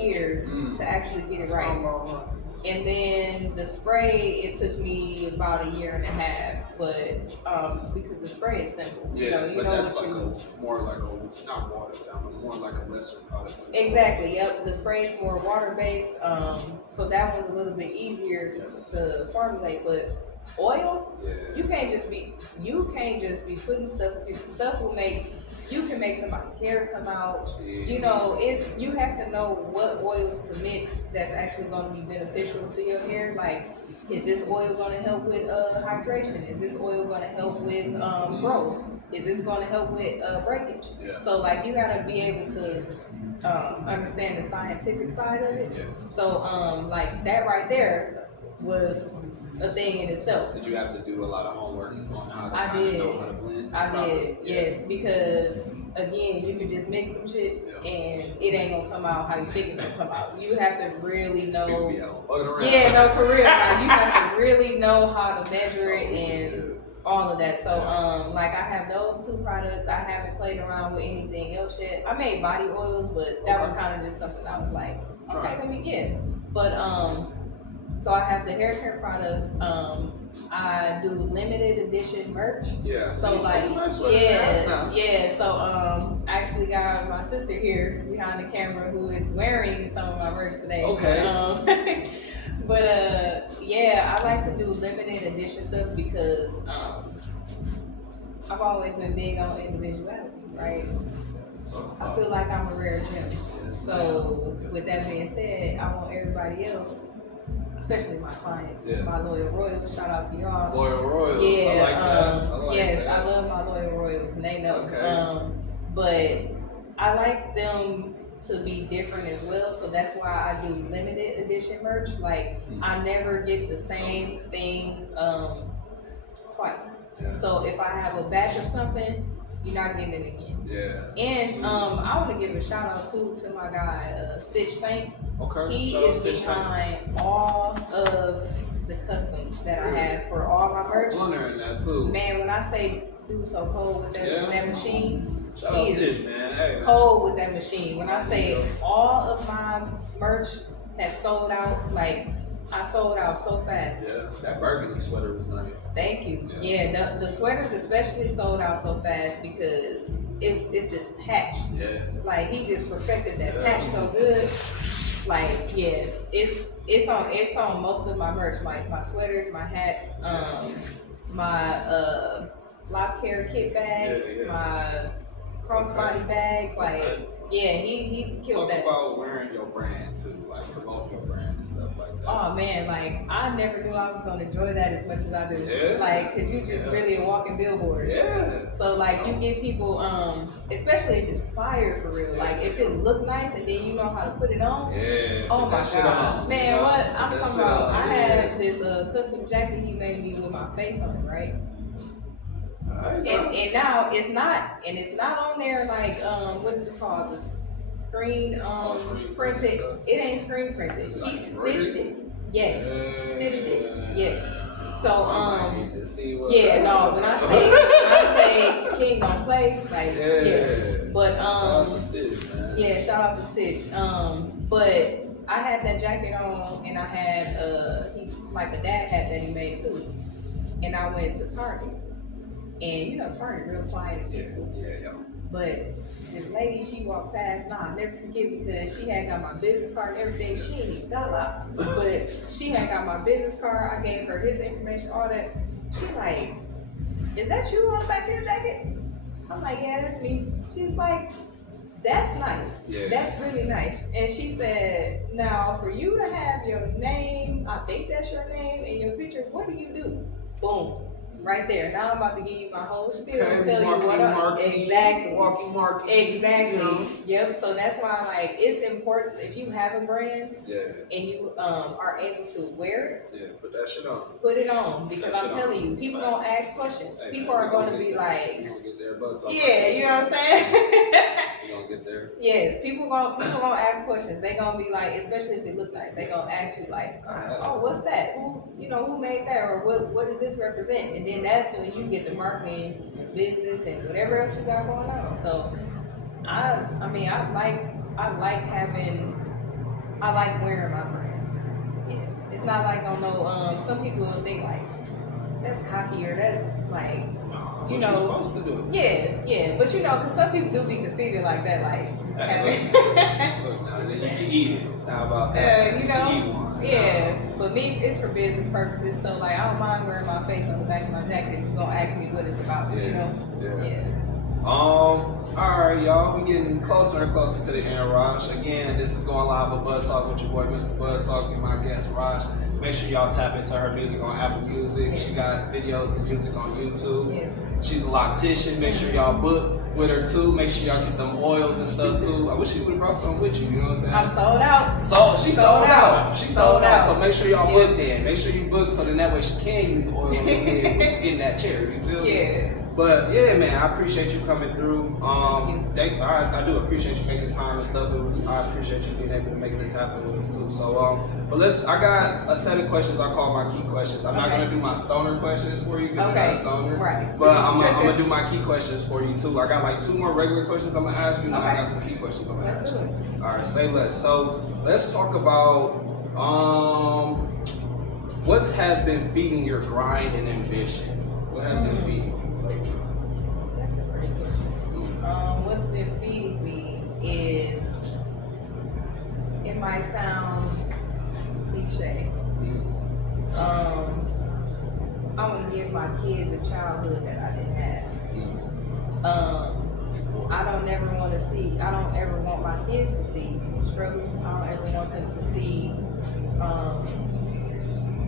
years to actually get it right. And then the spray, it took me about 1.5 years, but because the spray is simple. But that's like more like a, not watered down, but more like a lesser product. Exactly, yep. The spray is more water-based, so that one's a little bit easier to formulate, but oil, you can't just be putting stuff will make, you can make somebody's hair come out. You know, you have to know what oils to mix that's actually going to be beneficial to your hair. Like, is this oil going to help with hydration? Is this oil going to help with growth? Is this going to help with breakage? So, like, you got to be able to understand the scientific side of it. So, like, that right there was a thing in itself. Did you have to do a lot of homework on how to know how to blend? I did, yes, because again, you could just mix some shit and it ain't gonna come out how you think it's gonna come out. You have to really know. For real. Like, you have to really know how to measure it and all of that. So, like I have those 2 products. I haven't played around with anything else yet. I made body oils, but that was kind of just something I was like, okay, let me get. But so I have the hair care products. I do limited edition merch. So like, So I actually got my sister here behind the camera who is wearing some of my merch today. But I like to do limited edition stuff because I've always been big on individuality, right? I feel like I'm a rare gem. So with that being said, I want everybody else, especially my clients, my loyal royals. Shout out to y'all. Loyal royals. Yeah. I like that. Yes, I love my loyal royals, and they know. But I like them to be different as well, so that's why I do limited edition merch. Like I never get the same thing twice. So if I have a batch of something, you're not getting it again. And I want to give a shout out too to my guy Stitch Saint. He is behind all of the customs that I have for all my merch. I'm wondering that too. Man, when I say dude so cold with that machine, shout out Stitch, man. Hey, man. Cold with that machine. When I say all of my merch has sold out, like I sold out so fast. That burgundy sweater was nice. Thank you. The sweaters especially sold out so fast because it's this patch. Like he just perfected that patch so good. Like it's on most of my merch, my sweaters, my hats, my lock hair kit bags, my crossbody bags. Like he killed that. Talk about wearing your brand too, like promote your brand and stuff like that. Oh man, like I never knew I was gonna enjoy that as much as I do. Like, cause you just really a walking billboard. So like you give people, especially if it's fire for real. Like if it look nice and then you know how to put it on. Oh my god, man, what I'm talking about? I have this custom jacket he made me with my face on it, right? And now it's not on there like what is it called? The screen printed. It ain't screen printed. He stitched it. Yes, stitched it. Yes. So yeah, no. When I say King don't play, like yeah. But shout out to Stitch, man. yeah, shout out to Stitch. But I had that jacket on, and I had like a dad hat that he made too, and I went to Target. And you know, Target real quiet and peaceful. Yeah. But this lady, she walked past. I'll never forget because she had got my business card and everything. She ain't even got locks, but she had got my business card. I gave her his information, all that. She like, "Is that you on the back of your jacket?" I'm like, "Yeah, that's me." She's like, "That's nice. Yeah. That's really nice." And she said, "Now, for you to have your name, I think that's your name, and your picture, what do you do?" Boom. Right there. Now I'm about to give you my whole spiel and tell you what exactly. Walking market. Exactly. You know? Yep. So that's why like it's important if you have a brand Yeah. and you are able to wear it. Yeah, put that shit on. Put it on because That I'm shit telling on. you, people gonna ask questions. Hey, people man, are gonna be like, we gonna get there, BudTawk. yeah, you know what I'm saying? We gonna get there. Yes, people gonna ask questions. They gonna be like, especially if it look nice, they gonna ask you like, oh, what's that? Who made that, or what does this represent? And then that's when you get the marketing, business, and whatever else you got going on. So, I like wearing my brand. Yeah, it's not like on no. Some people will think like that's cocky or that's like. You know, you're supposed to do. Yeah, but you know, because some people do be conceited like that, like. Look, now then you can eat it. How about that? You know, eat one. yeah. But me, it's for business purposes. So like, I don't mind wearing my face on the back of my jacket if you're gonna ask me what it's about. Yeah. You know. Yeah. All right, y'all. We getting closer and closer to the end, Rosh. Again, this is going live with BudTawk with your boy, Mr.BudTawk, and my guest, Rosh. Make sure y'all tap into her music on Apple Music. Yes. She got videos and music on YouTube. Yes. She's a loctician. Make sure y'all book with her too. Make sure y'all get them oils and stuff too. I wish she would have brought something with you. You know what I'm saying? I'm sold out. So she sold out. She sold out. So out. make sure y'all Yeah. book then. Make sure you book so then that way she can use the oil in that chair. You feel me? Yeah. But yeah, man, I appreciate you coming through. I do appreciate you making time and stuff. I appreciate you being able to make this happen with us too. So, but I got a set of questions I call my key questions. I'm not gonna do my stoner questions for you because you're not a stoner. Right. But I'm gonna do my key questions for you too. I got like 2 more regular questions I'm gonna ask you, and then I Okay. got some key questions I'm gonna Let's ask do you. it. All right, say less. So let's talk about what has been feeding your grind and ambition. What has been feeding you? That's a great question. What's been feeding me is, it might sound cliche. I want to give my kids a childhood that I didn't have. I don't ever want my kids to see struggles. I don't ever want them to see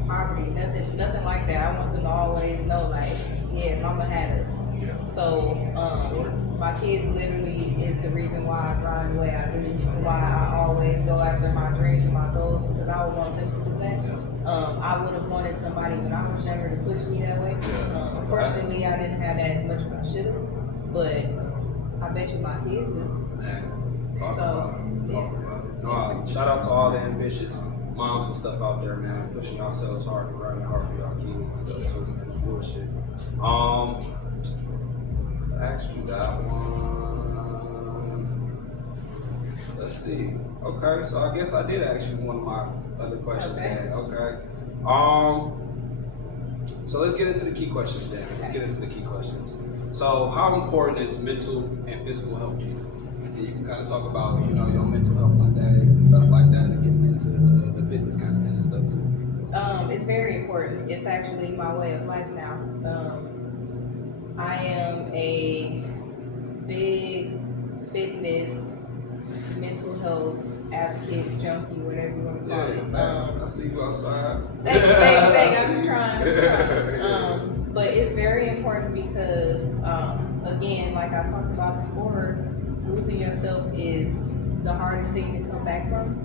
poverty, nothing like that. I want them to always know, like, yeah, mama had us. So my kids literally is the reason why I grind the way I do, why I always go after my dreams and my goals, because I would want them to do that. I would have wanted somebody when I was younger to push me that way. Unfortunately, I didn't have that as much as I should have, but I bet you my kids do. Man, talk about it. Shout out to all the ambitious moms and stuff out there, man, pushing yourselves hard and grinding hard for y'all kids and stuff too, man. It's bullshit. I asked you that one. Let's see. Okay, so I guess I did ask you one of my other questions. Okay. Then. Okay. So let's get into the key questions then. Let's get into the key questions. So how important is mental and physical health to you? And you can kind of talk about, you know, your mental health one day and stuff like that, and getting into the fitness content and stuff too. It's very important. It's actually my way of life now. I am a big fitness, mental health advocate, junkie, whatever you want to call it. I see you outside. Thank I'm trying. But it's very important because, again, like I talked about before, losing yourself is the hardest thing to come back from.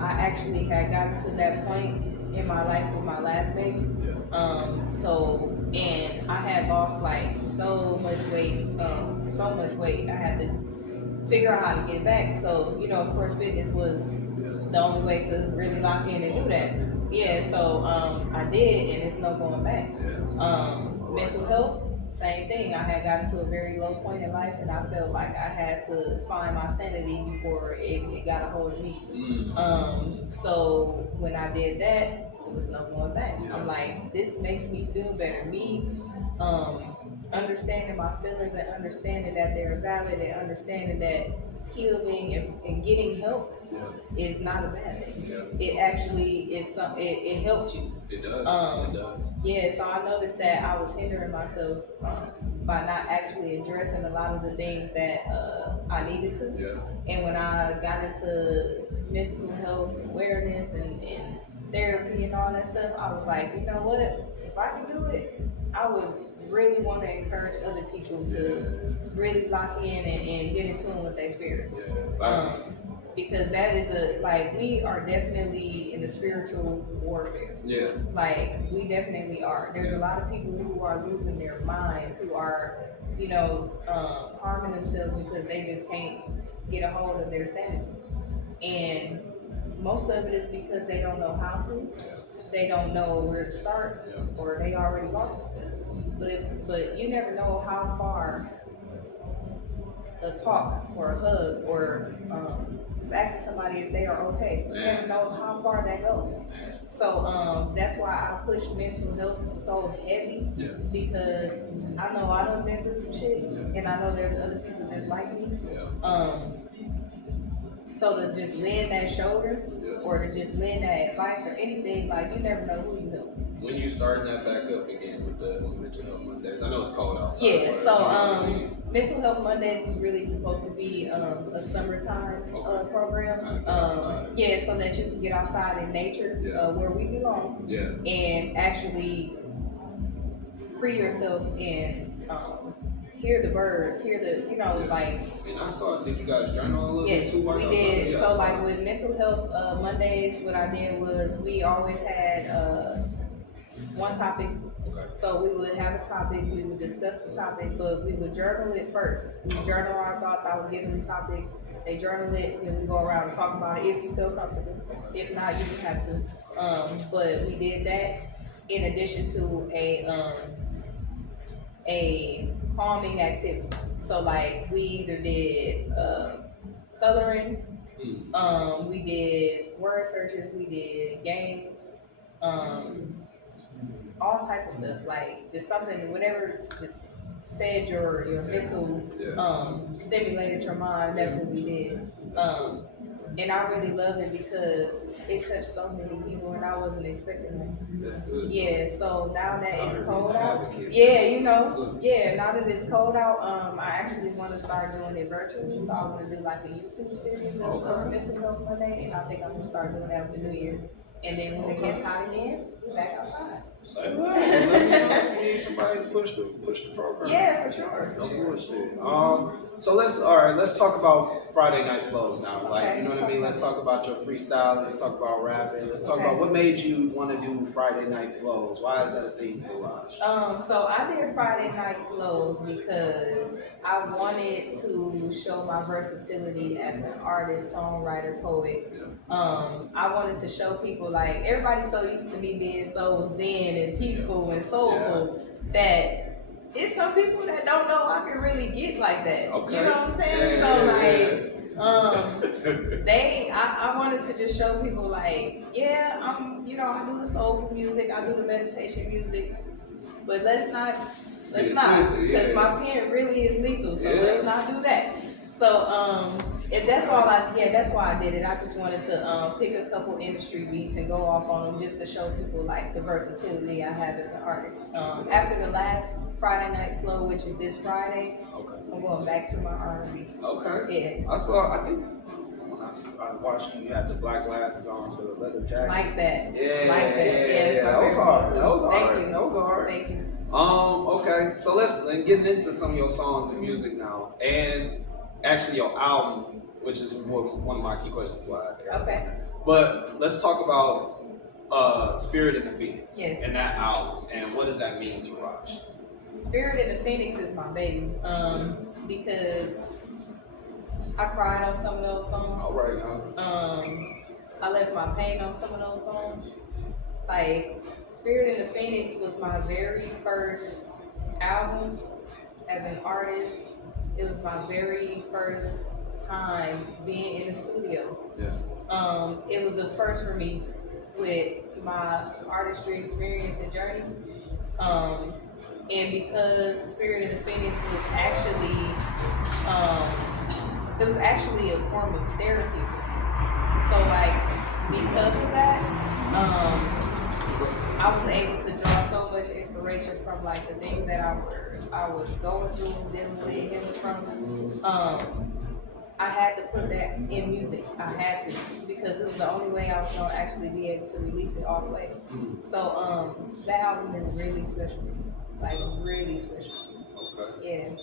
I actually had gotten to that point in my life with my last baby. So, and I had lost like so much weight. I had to figure out how to get it back. So, you know, of course, fitness was the only way to really lock in and do that. Yeah, so I did, and it's no going back. Mental health, same thing. I had gotten to a very low point in life, and I felt like I had to find my sanity before it got a hold of me. So when I did that, it was no going back. I'm like, this makes me feel better. Me understanding my feelings and understanding that they're valid and understanding that healing and getting help is not a bad thing. It actually is it helps you. It does. It does. Yeah, so I noticed that I was hindering myself by not actually addressing a lot of the things that I needed to. And when I got into mental health awareness and therapy and all that stuff, I was like, you know what? If I can do it, I would really want to encourage other people to really lock in and get in tune with their spirit. Because that is we are definitely in the spiritual warfare. Like, we definitely are. There's a lot of people who are losing their minds, who are, you know, harming themselves because they just can't get a hold of their sanity. And most of it is because they don't know how to. They don't know where to start, or they already lost themselves. But you never know how far a talk or a hug or just asking somebody if they are okay. You never know how far that goes. So that's why I push mental health so heavy, because I know I done been through some shit, and I know there's other people just like me. So to just lend that shoulder, or to just lend that advice or anything, like, you never know who you know. When you starting that back up again with the Mental Health Mondays? I know it's cold outside. Yeah, so Mental Health Mondays was really supposed to be a summertime program. Yeah, so that you can get outside in nature, where we belong, and actually free yourself and hear the birds, hear the, you know, like. And I saw, did you guys journal a little bit too? Yes, we did. So like with Mental Health Mondays, what I did was we always had one topic. So we would have a topic, we would discuss the topic, but we would journal it first. We journal our thoughts, I would give them the topic, they journal it, and we go around and talk about it if you feel comfortable. If not, you don't have to. But we did that in addition to a calming activity. So like, we either did coloring, we did word searches, we did games, all type of stuff, like just something, whatever, just fed your mental, stimulated your mind. That's what we did. And I really loved it because it touched so many people, and I wasn't expecting that. That's good. Yeah, so now that it's cold out, now that it's cold out, I actually want to start doing it virtually. So I'm going to do like a YouTube series of Mental Health Monday, and I think I'm going to start doing that with the new year. And then when it gets hot again, we're back outside. Say what? Let me know if you need somebody to push the program. Yeah, for sure. No bullshit. So let's talk about Friday night flows now. Like, you know what I mean? Let's talk about your freestyle. Let's talk about rapping. Let's talk about what made you want to do Friday night flows. Why is that a thing for Rosh? So I did Friday night flows because I wanted to show my versatility as an artist, songwriter, poet. I wanted to show people, like, everybody's so used to me being so zen and peaceful and soulful that it's some people that don't know I can really get like that. Okay. You know what I'm saying? I wanted to just show people, like, I do the soulful music, I do the meditation music, but let's not, because my pen really is lethal, so let's not do that. So, that's why I did it. I just wanted to pick a couple industry beats and go off on them just to show people, like, the versatility I have as an artist. After the last Friday night flow, which is this Friday, I'm going back to my R&B. Okay. Yeah. I think I watched you had the black glasses on, the leather jacket. Like that. Yeah. That was hard. Thank you. Okay. So let's get into some of your songs and music now, and actually your album, which is one of my key questions. Okay. But let's talk about Spirit in the Phoenix. Yes. And that album. And what does that mean to Rosh? Spirit in the Phoenix is my baby. Because I cried on some of those songs. All right, I left my pain on some of those songs. Like, Spirit in the Phoenix was my very first album as an artist. It was my very first time being in the studio. Yeah. It was a first for me with my artistry experience and journey. And because Spirit in the Phoenix was actually a form of therapy. So like, because of that, I was able to draw so much inspiration from like the things that I was going through, dealing with, healing from. I had to put that in music. I had to, because it was the only way I was gonna actually be able to release it all the way. So that album is really special to me, like really special to me. Okay. Yeah.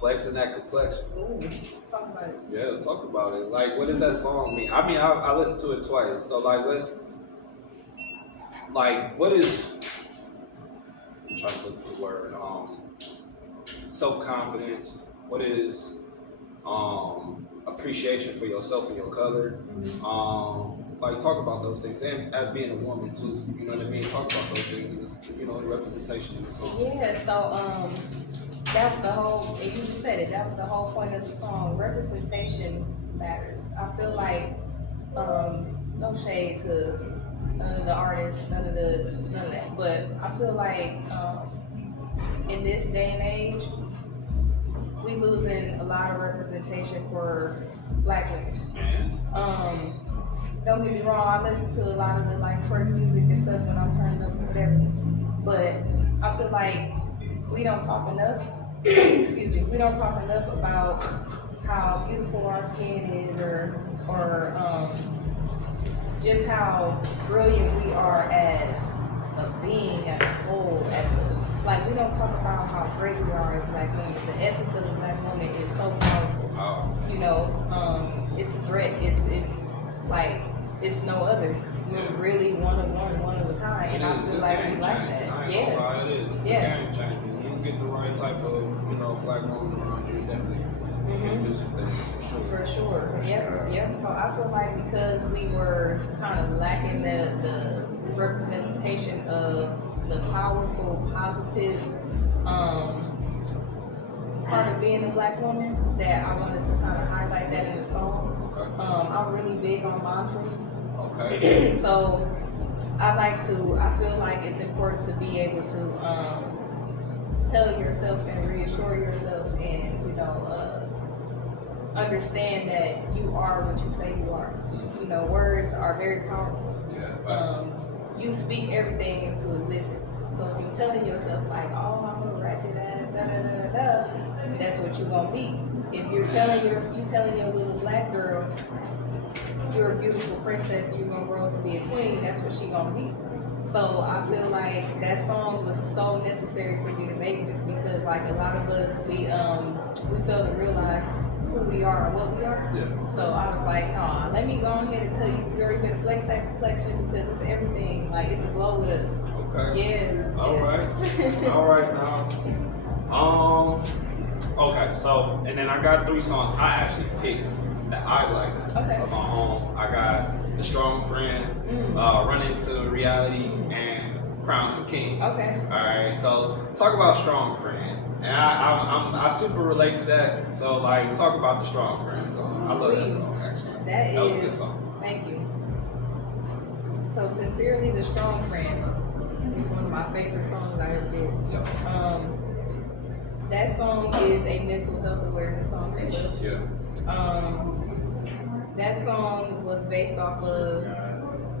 Flexing that complexion. Ooh, let's talk about it. Yeah, let's talk about it. Like, what does that song mean? I listened to it twice. So like, what is? I'm trying to look for the word. Self-confidence. What is? Appreciation for yourself and your color. Like, talk about those things, and as being a woman too, you know what I mean. Talk about those things, in this, you know, the representation in the song. Yeah, so that was the whole. And you just said it. That was the whole point of the song. Representation matters. I feel like no shade to none of the artists, none of that, but I feel like in this day and age, we losing a lot of representation for Black women. Don't get me wrong, I listen to a lot of the like twerk music and stuff when I'm turning up or whatever. But I feel like we don't talk enough. Excuse me, we don't talk enough about how beautiful our skin is, or just how brilliant we are as a being, as a whole, like, we don't talk about how great we are as Black women. The essence of the Black woman is so powerful. You know, it's a threat. It's like, it's no other. We're really one of a kind, and I feel like we like that. I ain't gonna lie, it is. It's a game changer. When you get the right type of, you know, Black woman around you, definitely do some things For sure. Yep. So I feel like because we were kind of lacking the representation of the powerful, positive part of being a Black woman, that I wanted to kind of highlight that in the song. I'm really big on mantras. Okay. So I feel like it's important to be able to tell yourself and reassure yourself, and, you know, understand that you are what you say you are. You know, words are very powerful. You speak everything into existence. So if you're telling yourself like, oh, I'm a ratchet ass, that's what you're gonna be. If you're telling your little Black girl you're a beautiful princess and you're gonna grow up to be a queen, that's what she gonna be. So I feel like that song was so necessary for me to make, just because like a lot of us we fail to realize who we are and what we are. So I was like, nah, let me go ahead and tell you, you're even flex that complexion, because it's everything. Like, it's a glow with us. Okay. Yeah. All right now. Okay, so, and then I got 3 songs I actually picked that I like of my own. I got The Strong Friend, Run Into Reality, and Crown the King. Okay. Alright, so talk about Strong Friend. And I super relate to that. So like, talk about The Strong Friend song. I love that song actually. That was a good song. Thank you. So Sincerely, The Strong Friend is one of my favorite songs I ever did. Yep. That song is a mental health awareness song. That song was based off of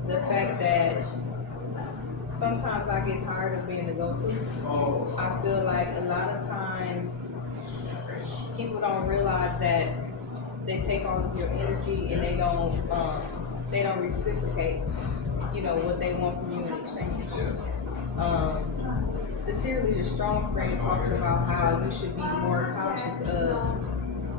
the fact that sometimes I get tired of being the go-to. I feel like a lot of times people don't realize that they take all of your energy and they don't reciprocate, you know, what they want from you in exchange. Sincerely, The Strong Friend talks about how you should be more conscious of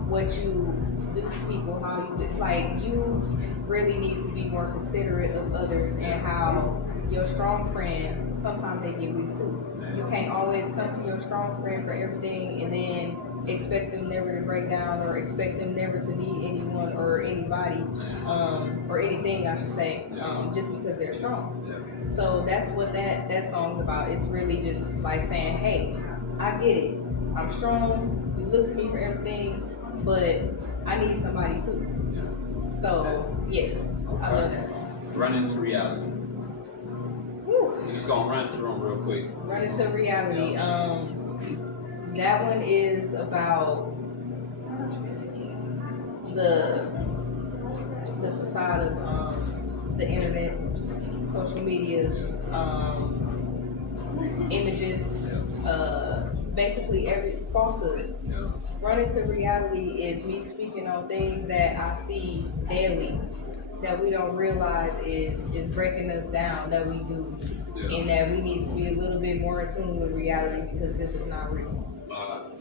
what you do to people, how you like, you really need to be more considerate of others and how your strong friend, sometimes they get weak too. You can't always come to your strong friend for everything and then expect them never to break down or expect them never to need anyone or anybody, or anything I should say, just because they're strong. So that's what that song's about. It's really just like saying, hey, I get it. I'm strong. You look to me for everything, but I need somebody too. So yeah, I love that song. Run into reality. Woo. We're just gonna run through them real quick. Run into reality. That one is about the facade of the internet, social media, images, basically every falsehood. Run into reality is me speaking on things that I see daily that we don't realize is breaking us down, that we do, and that we need to be a little bit more in tune with reality because this is not real.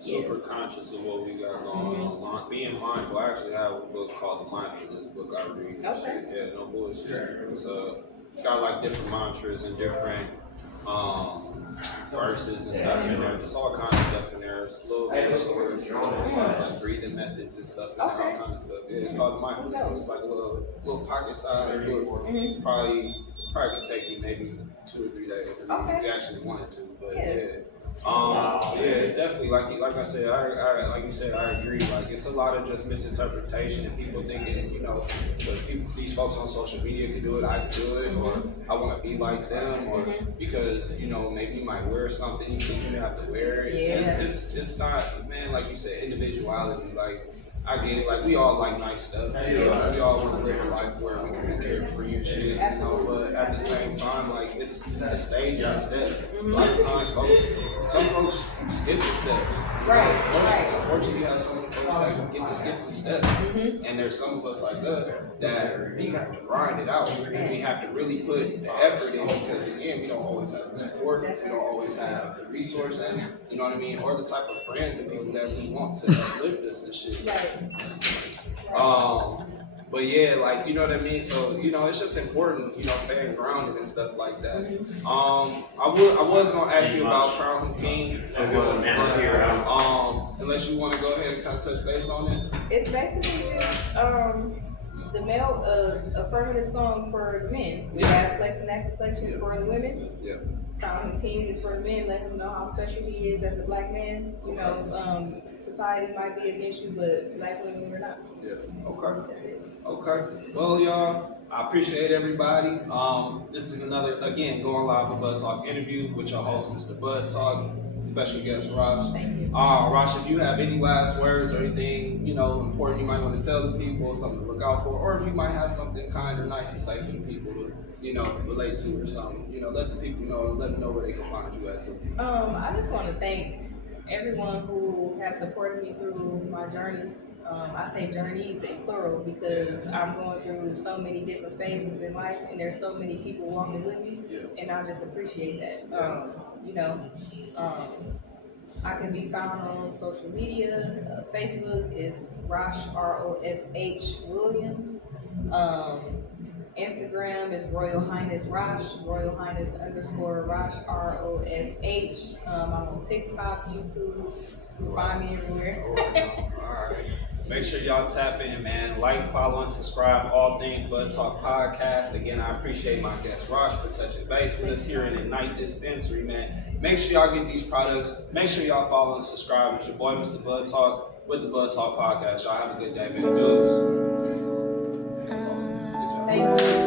Super conscious of what we got going on. Being mindful. I actually have a book called The Mindfulness book I read. Okay. Yeah, no bullshit. It's got like different mantras and different verses and stuff in there. Just all kinds of stuff in there. It's little stories and stuff. It's like breathing methods and stuff in there, all kinds of stuff. Yeah, it's called The Mindfulness book. It's like a little pocket size book. It's probably could take you maybe 2 or 3 days if you actually wanted to. But it's definitely like I said, I like you said, I agree. Like it's a lot of just misinterpretation and people thinking, because these folks on social media can do it, I can do it, or I want to be like them, or because maybe you might wear something you think you have to wear it. Yeah. It's not, man. Like you said, individuality. Like I get it. Like we all like nice stuff. We all want to live a life where we can be carefree and shit. But at the same time, like it's a stage and a step. A lot of times, some folks skip the steps. Right. Unfortunately, you have so many folks that get to skip the steps, and there's some of us like us that we have to grind it out. And we have to really put the effort in because again, we don't always have the support. We don't always have the resources. You know what I mean? Or the type of friends and people that we want to uplift us and shit. But yeah, like, you know what I mean? So, it's just important, staying grounded and stuff like that. I was going to ask you about Crown King, unless you want to go ahead and kind of touch base on it. It's basically just the male affirmative song for the men. We have Flex and Active Flexion for the women. Yeah. Crown King is for the men, let him know how special he is as a black man. Society might be against you, but black women we're not. Yeah. Okay. That's it. Okay. Well, y'all, I appreciate everybody. This is another, again, going live with BudTawk interview with your host, Mr.BudTawk, special guest Rosh. Thank you. Rosh, if you have any last words or anything, important you might want to tell the people, something to look out for, or if you might have something kind or nice to say for the people to, relate to or something, let the people know, let them know where they can find you at too. I just want to thank everyone who has supported me through my journeys. I say journeys in plural because I'm going through so many different phases in life and there's so many people walking with me, and I just appreciate that. I can be found on social media. Facebook is Rosh, Rosh Williams. Instagram is Royal Highness Rosh, Royal Highness _ Rosh, ROSH. I'm on TikTok, YouTube. You can find me everywhere. All right. Make sure y'all tap in, man. Like, follow, and subscribe. All things BudTawk Podcast. Again, I appreciate my guest Rosh for touching base with us here in the Night Dispensary, man. Make sure y'all get these products. Make sure y'all follow and subscribe. It's your boy, Mr.BudTawk, with the BudTawk Podcast. Y'all have a good day, man. Thank you.